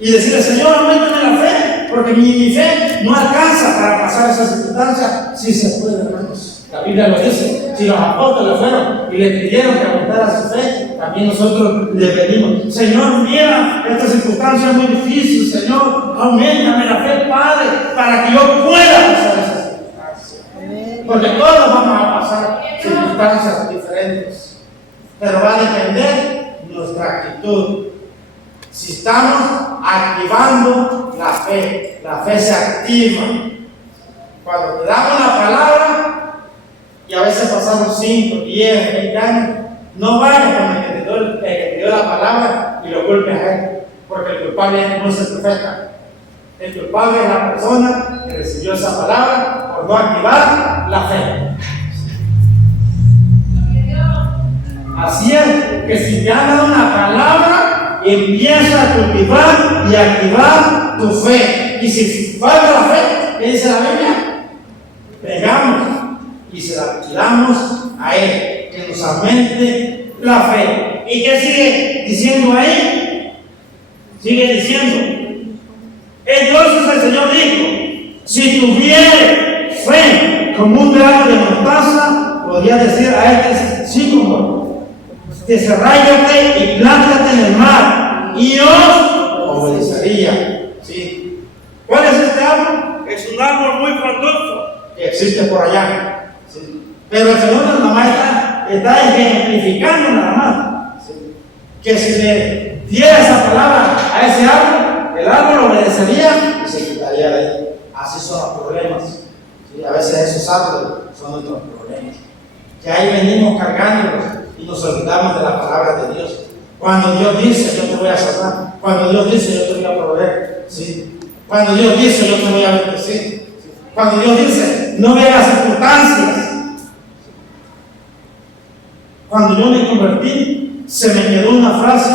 y decirle, Señor, aumentame la fe, porque mi fe no alcanza para pasar esa circunstancia. Si se puede, hermanos. La Biblia lo dice. Si los apóstoles fueron y le pidieron que aumentara su fe, también nosotros le pedimos, Señor, mira, esta circunstancia es muy difícil, Señor, aumentame la fe, Padre, para que yo pueda pasar esa circunstancia. Porque todos vamos a pasar circunstancias diferentes, pero va a depender nuestra actitud. Si estamos activando la fe se activa. Cuando te damos la palabra, y a veces pasamos 5, 10, 20 años, no vayas con el que te dio la palabra y lo culpes a él, porque el culpable no es el profeta. El culpable es la persona que recibió esa palabra por no activar la fe. Así es, que si te han dado una palabra, empieza a cultivar y activar tu fe. Y si falta la fe, ¿qué dice la Biblia? Pegamos y se la tiramos a Él, que nos aumente la fe. ¿Y qué sigue diciendo ahí? Sigue diciendo, entonces el Señor dijo, si tuviere fe como un grano de mostaza, podría decir a este sicómoro, desarráigate y plántate en el mar, y os obedecería. ¿Sí? ¿Cuál es este árbol? Es un árbol muy frondoso que existe por allá. ¿Sí? Pero el Señor nada más está ejemplificando nada más. ¿Sí? Que si le diera esa palabra a ese árbol, el árbol obedecería y se quitaría de ahí. Así son los problemas. ¿Sí? A veces esos árboles son nuestros problemas. Que ahí venimos cargándolos y nos olvidamos de la palabra de Dios. Cuando Dios dice, yo te voy a sanar. Cuando Dios dice, yo te voy a proveer. ¿Sí? Cuando Dios dice, yo te voy a bendecir. ¿Sí? Cuando Dios dice, no veas las circunstancias. Cuando yo me convertí, se me quedó una frase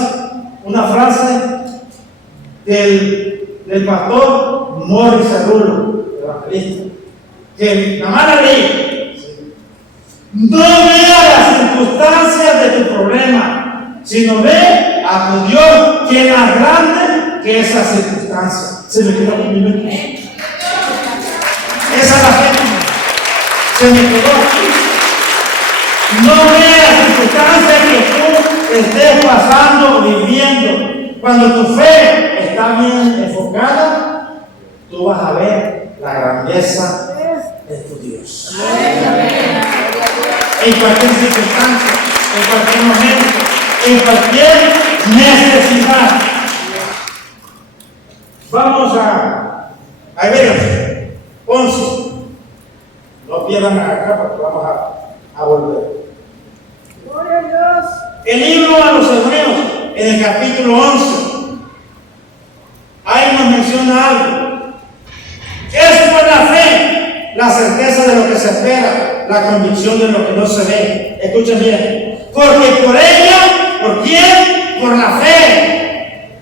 del pastor Morris Cerullo, evangelista, que nada más la leí. No vea las circunstancias de tu problema, sino ve a tu Dios, que es más grande que esa circunstancia. Se me quedó en mi mente. Esa es la fe. Se me quedó aquí. No veas las circunstancias que tú estés pasando o viviendo. Cuando tu fe está bien enfocada, tú vas a ver la grandeza de tu Dios. En cualquier circunstancia, en cualquier momento, en cualquier necesidad. Vamos a Hebreos 11. No pierdan acá porque vamos a volver. Gloria a Dios. El libro a los Hebreos, en el capítulo 11, ahí nos menciona algo. Es por la fe, la certeza de lo que se espera, la convicción de lo que no se ve. Escuchen bien. Porque por ella, ¿por quién? Por la fe.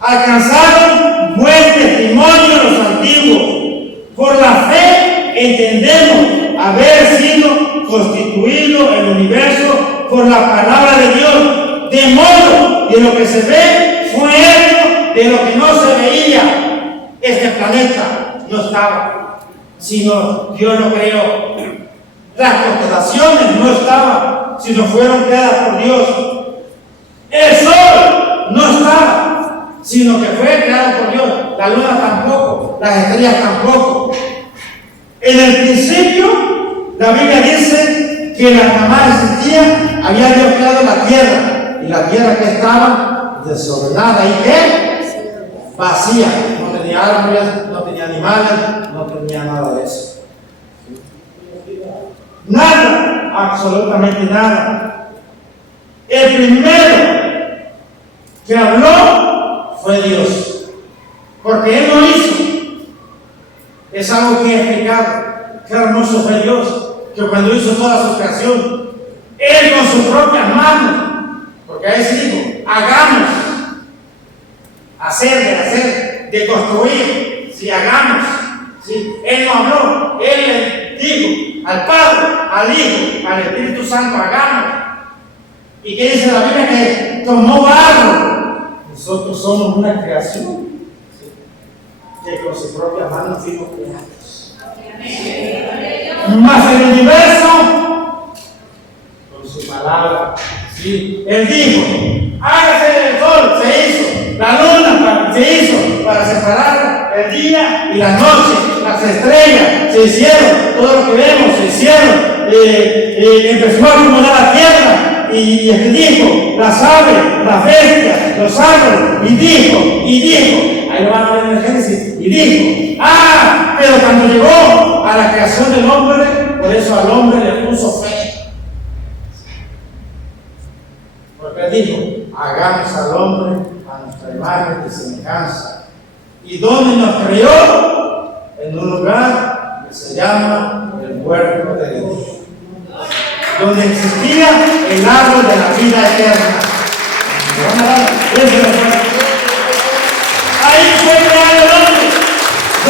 Alcanzaron buen testimonio los antiguos. Por la fe entendemos haber sido constituido el universo por la palabra de Dios, de modo que lo que se ve fue hecho de lo que no se veía. Este planeta no estaba, sino Dios lo creó. Las constelaciones no estaban, sino fueron creadas por Dios. El sol no estaba, sino que fue creado por Dios. La luna tampoco, las estrellas tampoco. En el principio, la Biblia dice que la jamás existía, había Dios creado la tierra, y la tierra que estaba desordenada y ¿qué? Vacía. No tenía árboles, no tenía animales, no tenía nada de eso. Nada, absolutamente nada. El primero que habló fue Dios, porque Él lo hizo. Es algo que he explicado. Qué hermoso fue Dios, que cuando hizo toda su creación, Él con sus propias manos, porque ahí se dijo, hagamos, hacer, de construir, si hagamos. ¿Sí? Él no habló, Él le dijo al Padre, al Hijo, al Espíritu Santo, hagamos. ¿Y qué dice la Biblia? Que tomó barro. Nosotros somos una creación, ¿sí? Que con sus propias manos fuimos creados. Más el universo, con su palabra, ¿sí? Él dijo, hágase el sol, se hizo, la luna se hizo para separar el día y la noche, las estrellas se hicieron, todo lo que vemos se hicieron, empezó a acumular la tierra. Y dijo, las aves, las bestias, los árboles, y dijo, ahí lo van a ver en el Génesis, y dijo, pero cuando llegó a la creación del hombre, por eso al hombre le puso fe. Porque dijo, hagamos al hombre a nuestra imagen y semejanza. ¿Y dónde nos creó? En un lugar que se llama el huerto de Edén, donde existía el árbol de la vida eterna. Ahí fue creado el hombre,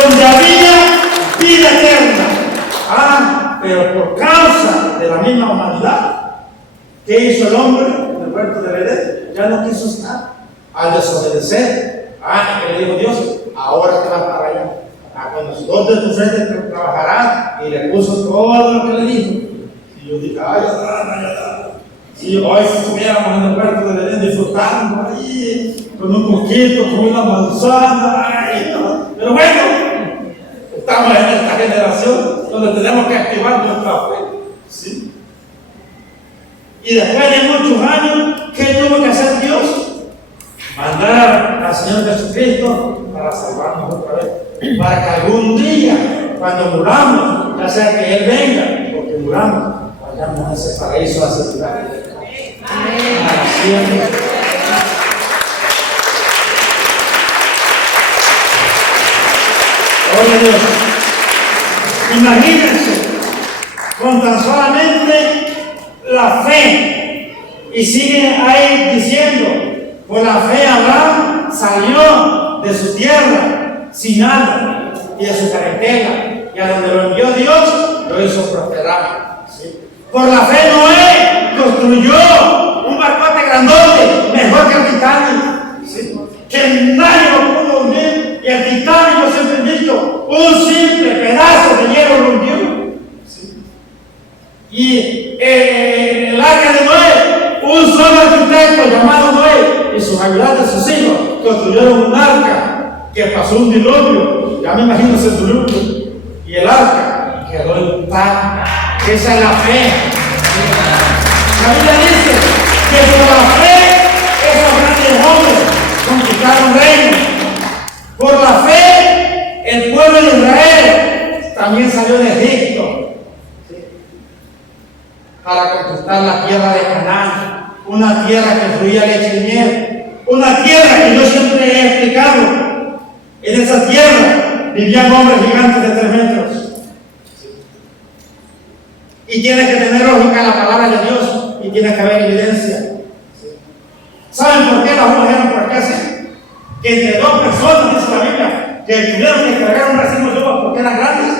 donde había vida eterna. Pero por causa de la misma humanidad, ¿qué hizo el hombre en el huerto de Edén? Ya no quiso estar. Al desobedecer, que le dijo Dios, ahora te vas para allá. Con los dos de tu frente trabajarás, y le puso todo lo que le dijo. Y yo dije, ya está. Si hoy estuviéramos en el huerto de Edén disfrutando ahí, con un poquito, con una manzana, pero bueno, estamos en esta generación donde tenemos que activar nuestra fe, ¿sí? Y después de muchos años, ¿qué tuvo que hacer Dios? Mandar al Señor Jesucristo para salvarnos otra vez, para que algún día, cuando muramos, ya sea que Él venga, porque muramos, vayamos a ese paraíso, a ese lugar. Para siempre. Oye Dios, imagínense, con tan solamente la fe, y sigue ahí diciendo, por la fe Abraham salió de su tierra sin nada y de su parentela, y a donde lo envió Dios lo hizo prosperar. ¿Sí? Por la fe Noé construyó un barcote grandote, mejor que el Titanic, ¿sí? Que nadie lo pudo hundir, y el Titanic, yo siempre he dicho, un simple pedazo de hierro lo hundió. ¿Sí? Y el arca de Noé, un solo arquitecto llamado Noé y sus ayudantes, sus hijos, construyeron un arca que pasó un diluvio, ya me imagino ese diluvio, y el arca quedó intacta. Esa es la fe. La Biblia dice que por la fe esos grandes hombres conquistaron reinos. Por la fe el pueblo de Israel también salió de Egipto, ¿sí? Para conquistar la tierra de Canaán, una tierra que fluía leche y miel, una tierra que yo siempre he explicado. En esa tierra vivían hombres gigantes de 3 metros. Y tiene que tener lógica la palabra de Dios, y tiene que haber evidencia. ¿Saben por qué las unas eran por qué así? Que entre 2 personas, dice la Biblia, que tuvieron que cargar un racimo de uvas porque eran grandes.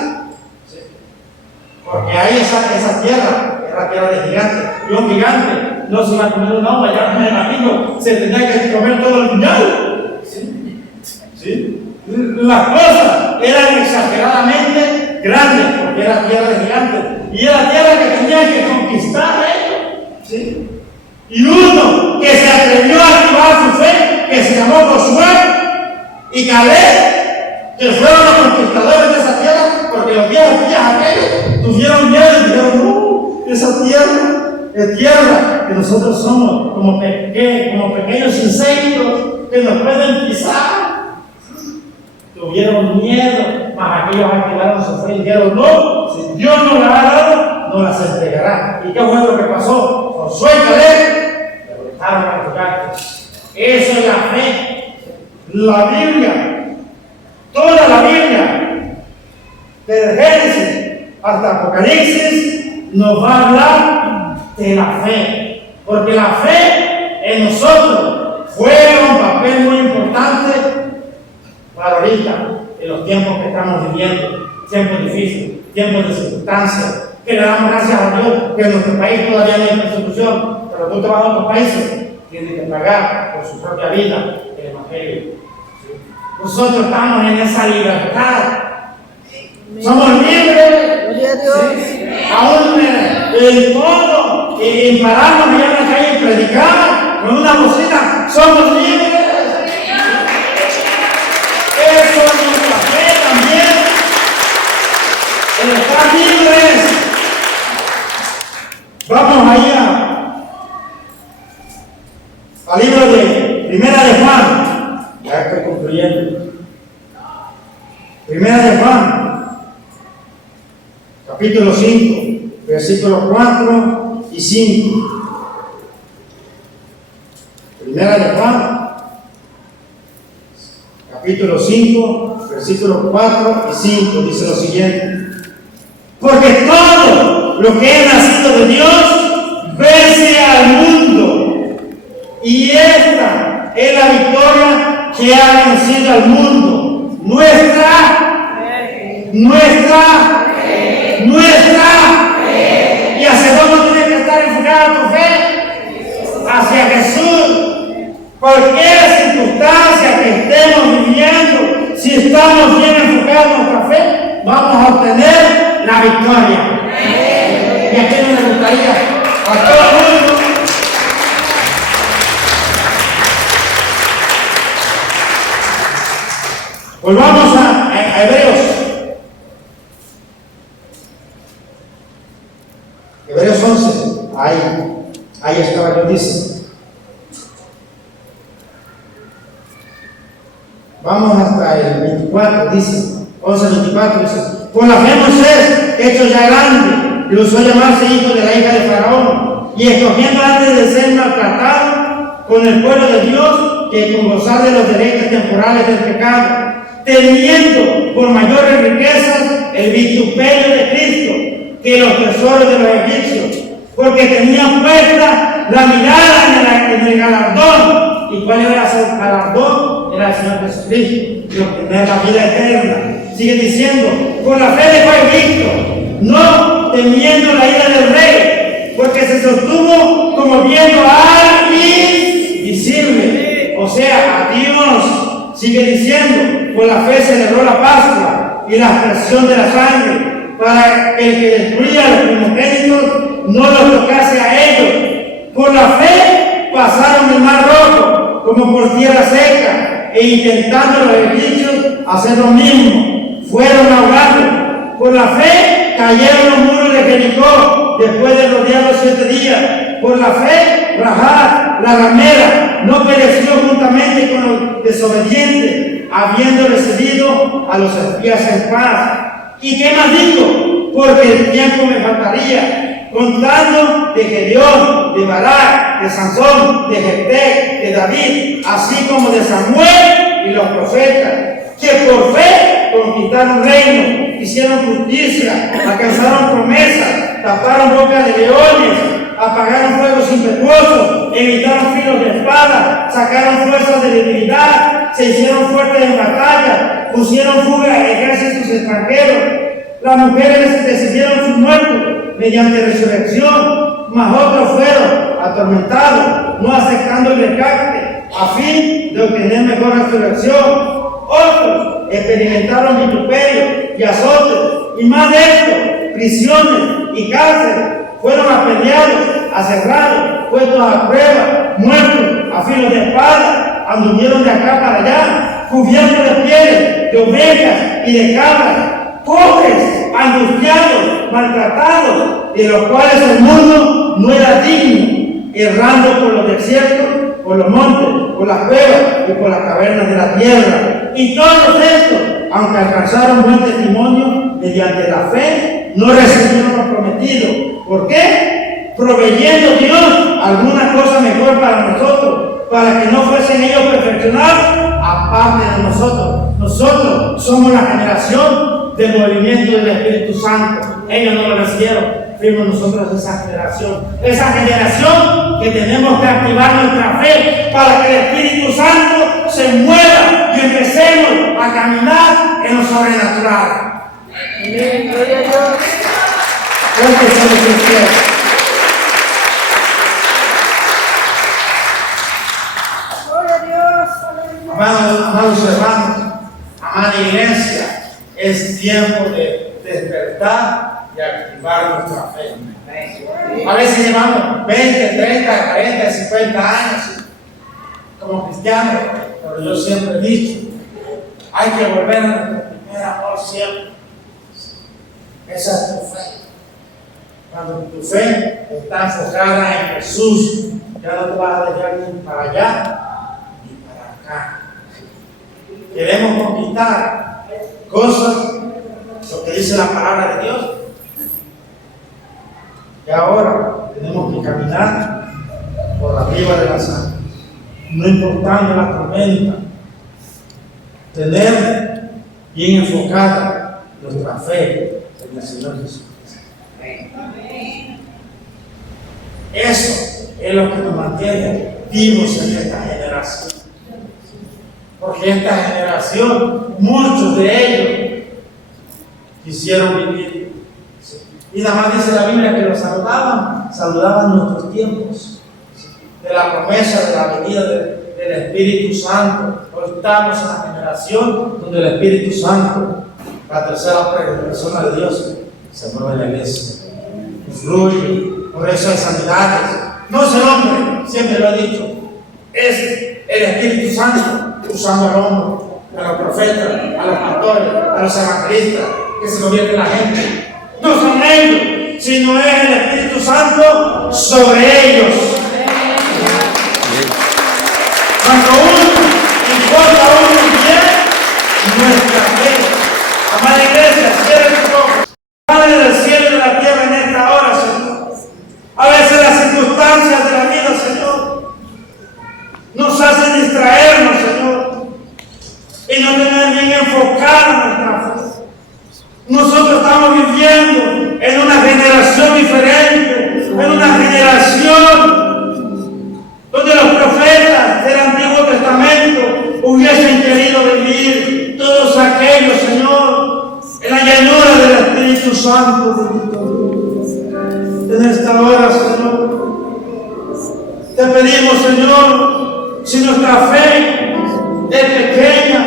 Porque ahí esa tierra era tierra de gigantes. Y un gigante no se iba a comer un agua, ya me imagino, se tenía que comer todo el puñal. ¿Sí? ¿Sí? Las cosas eran exageradamente grandes porque era tierra de gigantes. Y era tierra que tenía que conquistar ellos. ¿Sí? Y uno que se atrevió a activar su fe, que se llamó Josué y Caleb, que fueron los conquistadores de esa tierra, porque los viejos aquellos tuvieron miedo y dijeron, no, esa tierra es tierra que nosotros somos como pequeños insectos que nos pueden pisar. Tuvieron miedo, mas aquellos activaron su fe y dijeron, no, si Dios no la ha dado, no las entregará. ¿Y qué fue lo que pasó? Josué y Caleb derrotaron a los gigantes. Eso es la fe. La Biblia, toda la Biblia, desde Génesis hasta Apocalipsis, nos va a hablar de la fe. Porque la fe en nosotros juega un papel muy importante para ahorita, en los tiempos que estamos viviendo, tiempos difíciles, tiempos de circunstancias, que le damos gracias a Dios que en nuestro país todavía no hay persecución, pero tú te vas a otros países, tienes que pagar por su propia vida el Evangelio. Nosotros estamos en esa libertad, somos libres, Gloria a Dios. ¿sí? Aún en todo, en pararnos allá en la calle y predicar con una bocina, somos libres. Eso es nuestra fe también, el estar libres. Vamos allá al libro de Primera de Juan, ya estoy concluyendo. Primera de Juan, capítulo 5, versículos 4 y 5. Primera de Juan, capítulo 5, versículos 4 y 5, dice lo siguiente: porque todo lo que es nacido de Dios vence al mundo, y esta es la victoria que ha vencido al mundo, nuestra fe. ¿Y hacia dónde tiene que estar enfocada tu fe? Hacia Jesús. Cualquier circunstancia que estemos viviendo, si estamos bien enfocados en nuestra fe, vamos a obtener la victoria. Y a quién me gustaría, a todo el mundo. Volvamos a Hebreos. Hebreos 11. Ahí estaba, yo dice. Vamos hasta el 24, dice, 11:24, dice: por la fe Moisés, hecho ya grande, rehusó llamarse hijo de la hija de Faraón, y escogiendo antes de ser maltratado con el pueblo de Dios, que con gozar de los derechos temporales del pecado, teniendo por mayores riquezas el vituperio de Cristo que los tesoros de los egipcios, porque tenía puesta la mirada en el galardón. ¿Y cuál era ese galardón? Era el Señor Jesucristo, y obtener la vida eterna. Sigue diciendo: con la fe dejó a Egipto, no temiendo la ira del rey, porque se sostuvo como viendo a alguien invisible, o sea, a Dios. Sigue diciendo: por la fe celebró la Pascua y la aspersión de la sangre, para que el que destruía a los primogénitos no los tocase a ellos. Por la fe pasaron el mar rojo como por tierra seca, e intentando los egipcios hacer lo mismo, fueron ahogados. Por la fe cayeron los muros de Jericó después de rodearlos 7 días. Por la fe Rahab, la ramera, no pereció juntamente con los desobedientes, habiendo recibido a los espías en paz. ¿Y qué más digo? Porque el tiempo me faltaría, contando de Gedeón, de Barak, de Sansón, de Jefté, de David, así como de Samuel y los profetas, que por fe conquistaron reinos, hicieron justicia, alcanzaron promesas, taparon bocas de leones, apagaron fuegos impetuosos, evitaron filos de espada, sacaron fuerzas de debilidad, se hicieron fuertes en batalla, pusieron fuga a ejércitos extranjeros, Las mujeres decidieron su muerte mediante resurrección, mas otros fueron atormentados, no aceptando el rescate, a fin de obtener mejor resurrección. Otros experimentaron vituperio y azotes, y más de esto, prisiones y cárceles. Fueron apedreados, aserrados, puestos a prueba, muertos a filo de espada, anduvieron de acá para allá, cubiertos de pieles, de ovejas y de cabras, pobres, angustiados, maltratados, de los cuales el mundo no era digno, errando por los desiertos, por los montes, por las cuevas y por las cavernas de la tierra. Y todos estos, aunque alcanzaron buen testimonio mediante la fe, no recibieron lo prometido. ¿Por qué? Proveyendo Dios alguna cosa mejor para nosotros, para que no fuesen ellos perfeccionados aparte de nosotros. Nosotros somos la generación del movimiento del Espíritu Santo. Ellos no lo recibieron, fuimos nosotros esa generación que tenemos que activar nuestra fe para que el Espíritu Santo se mueva y empecemos a caminar en lo sobrenatural. Amén. Gloria a Dios. ¿Cuántos son los cristianos? Gloria a Dios. Aleluya. Amados hermanos, amada iglesia, es tiempo de despertar y activar nuestra fe. A veces llevamos 20, 30, 40, 50 años como cristianos, pero yo siempre he dicho, hay que volver a nuestro primer amor siempre. Esa es tu fe. Cuando tu fe está enfocada en Jesús, ya no te vas a dejar ni para allá ni para acá. Queremos conquistar cosas, lo que dice la palabra de Dios. Y ahora tenemos que caminar por arriba de las aguas, no importando la tormenta, tener bien enfocada nuestra fe en el Señor Jesús. Eso es lo que nos mantiene vivos en esta generación. Porque esta generación, muchos de ellos quisieron vivir. Y nada más dice la Biblia que los saludaban nuestros tiempos, de la promesa de la venida del Espíritu Santo. Hoy estamos en la generación donde el Espíritu Santo, la tercera persona de Dios, se mueve en la iglesia, fluye. Por eso hay sanidades. No es el hombre, siempre lo he dicho, es el Espíritu Santo usando al hombre, a los profetas, a los pastores, a los evangelistas, que se convierte en la gente. No son ellos, sino es el Espíritu Santo sobre ellos. Cuando uno importa a uno bien, nuestra fe. Amada iglesia, cierre tus ojos. Padre del cielo y de la tierra en esta hora, Señor. A veces las circunstancias de la vida, Señor, nos hacen distraernos, Señor, y no tener bien enfocada nuestra fe. Nosotros estamos viviendo en una generación diferente, en una generación donde los profetas del Antiguo Testamento hubiesen querido vivir todos aquellos, Señor, en la llanura del Espíritu Santo. En esta hora, Señor, te pedimos, Señor, si nuestra fe es pequeña,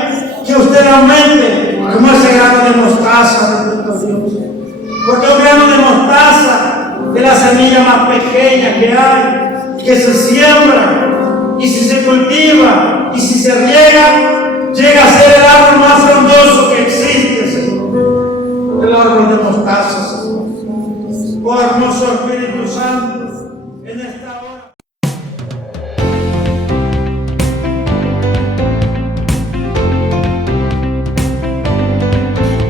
que usted la aumente como ese grano de mostaza, bendito Dios. Porque un grano de mostaza es la semilla más pequeña que hay, que se siembra, y si se cultiva, y si se riega, llega a ser el árbol más frondoso que existe, Señor. El árbol de mostaza, Señor. Oh hermoso Espíritu Santo, en esta hora.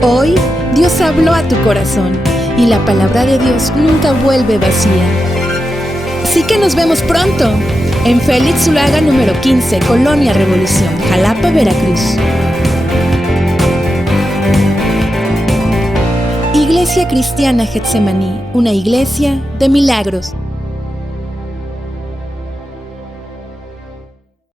Hoy Dios habló a tu corazón y la palabra de Dios nunca vuelve vacía. Así que nos vemos pronto en Félix Zulaga número 15, Colonia Revolución, Jalapa, Veracruz. Iglesia Cristiana Getsemaní, una iglesia de milagros.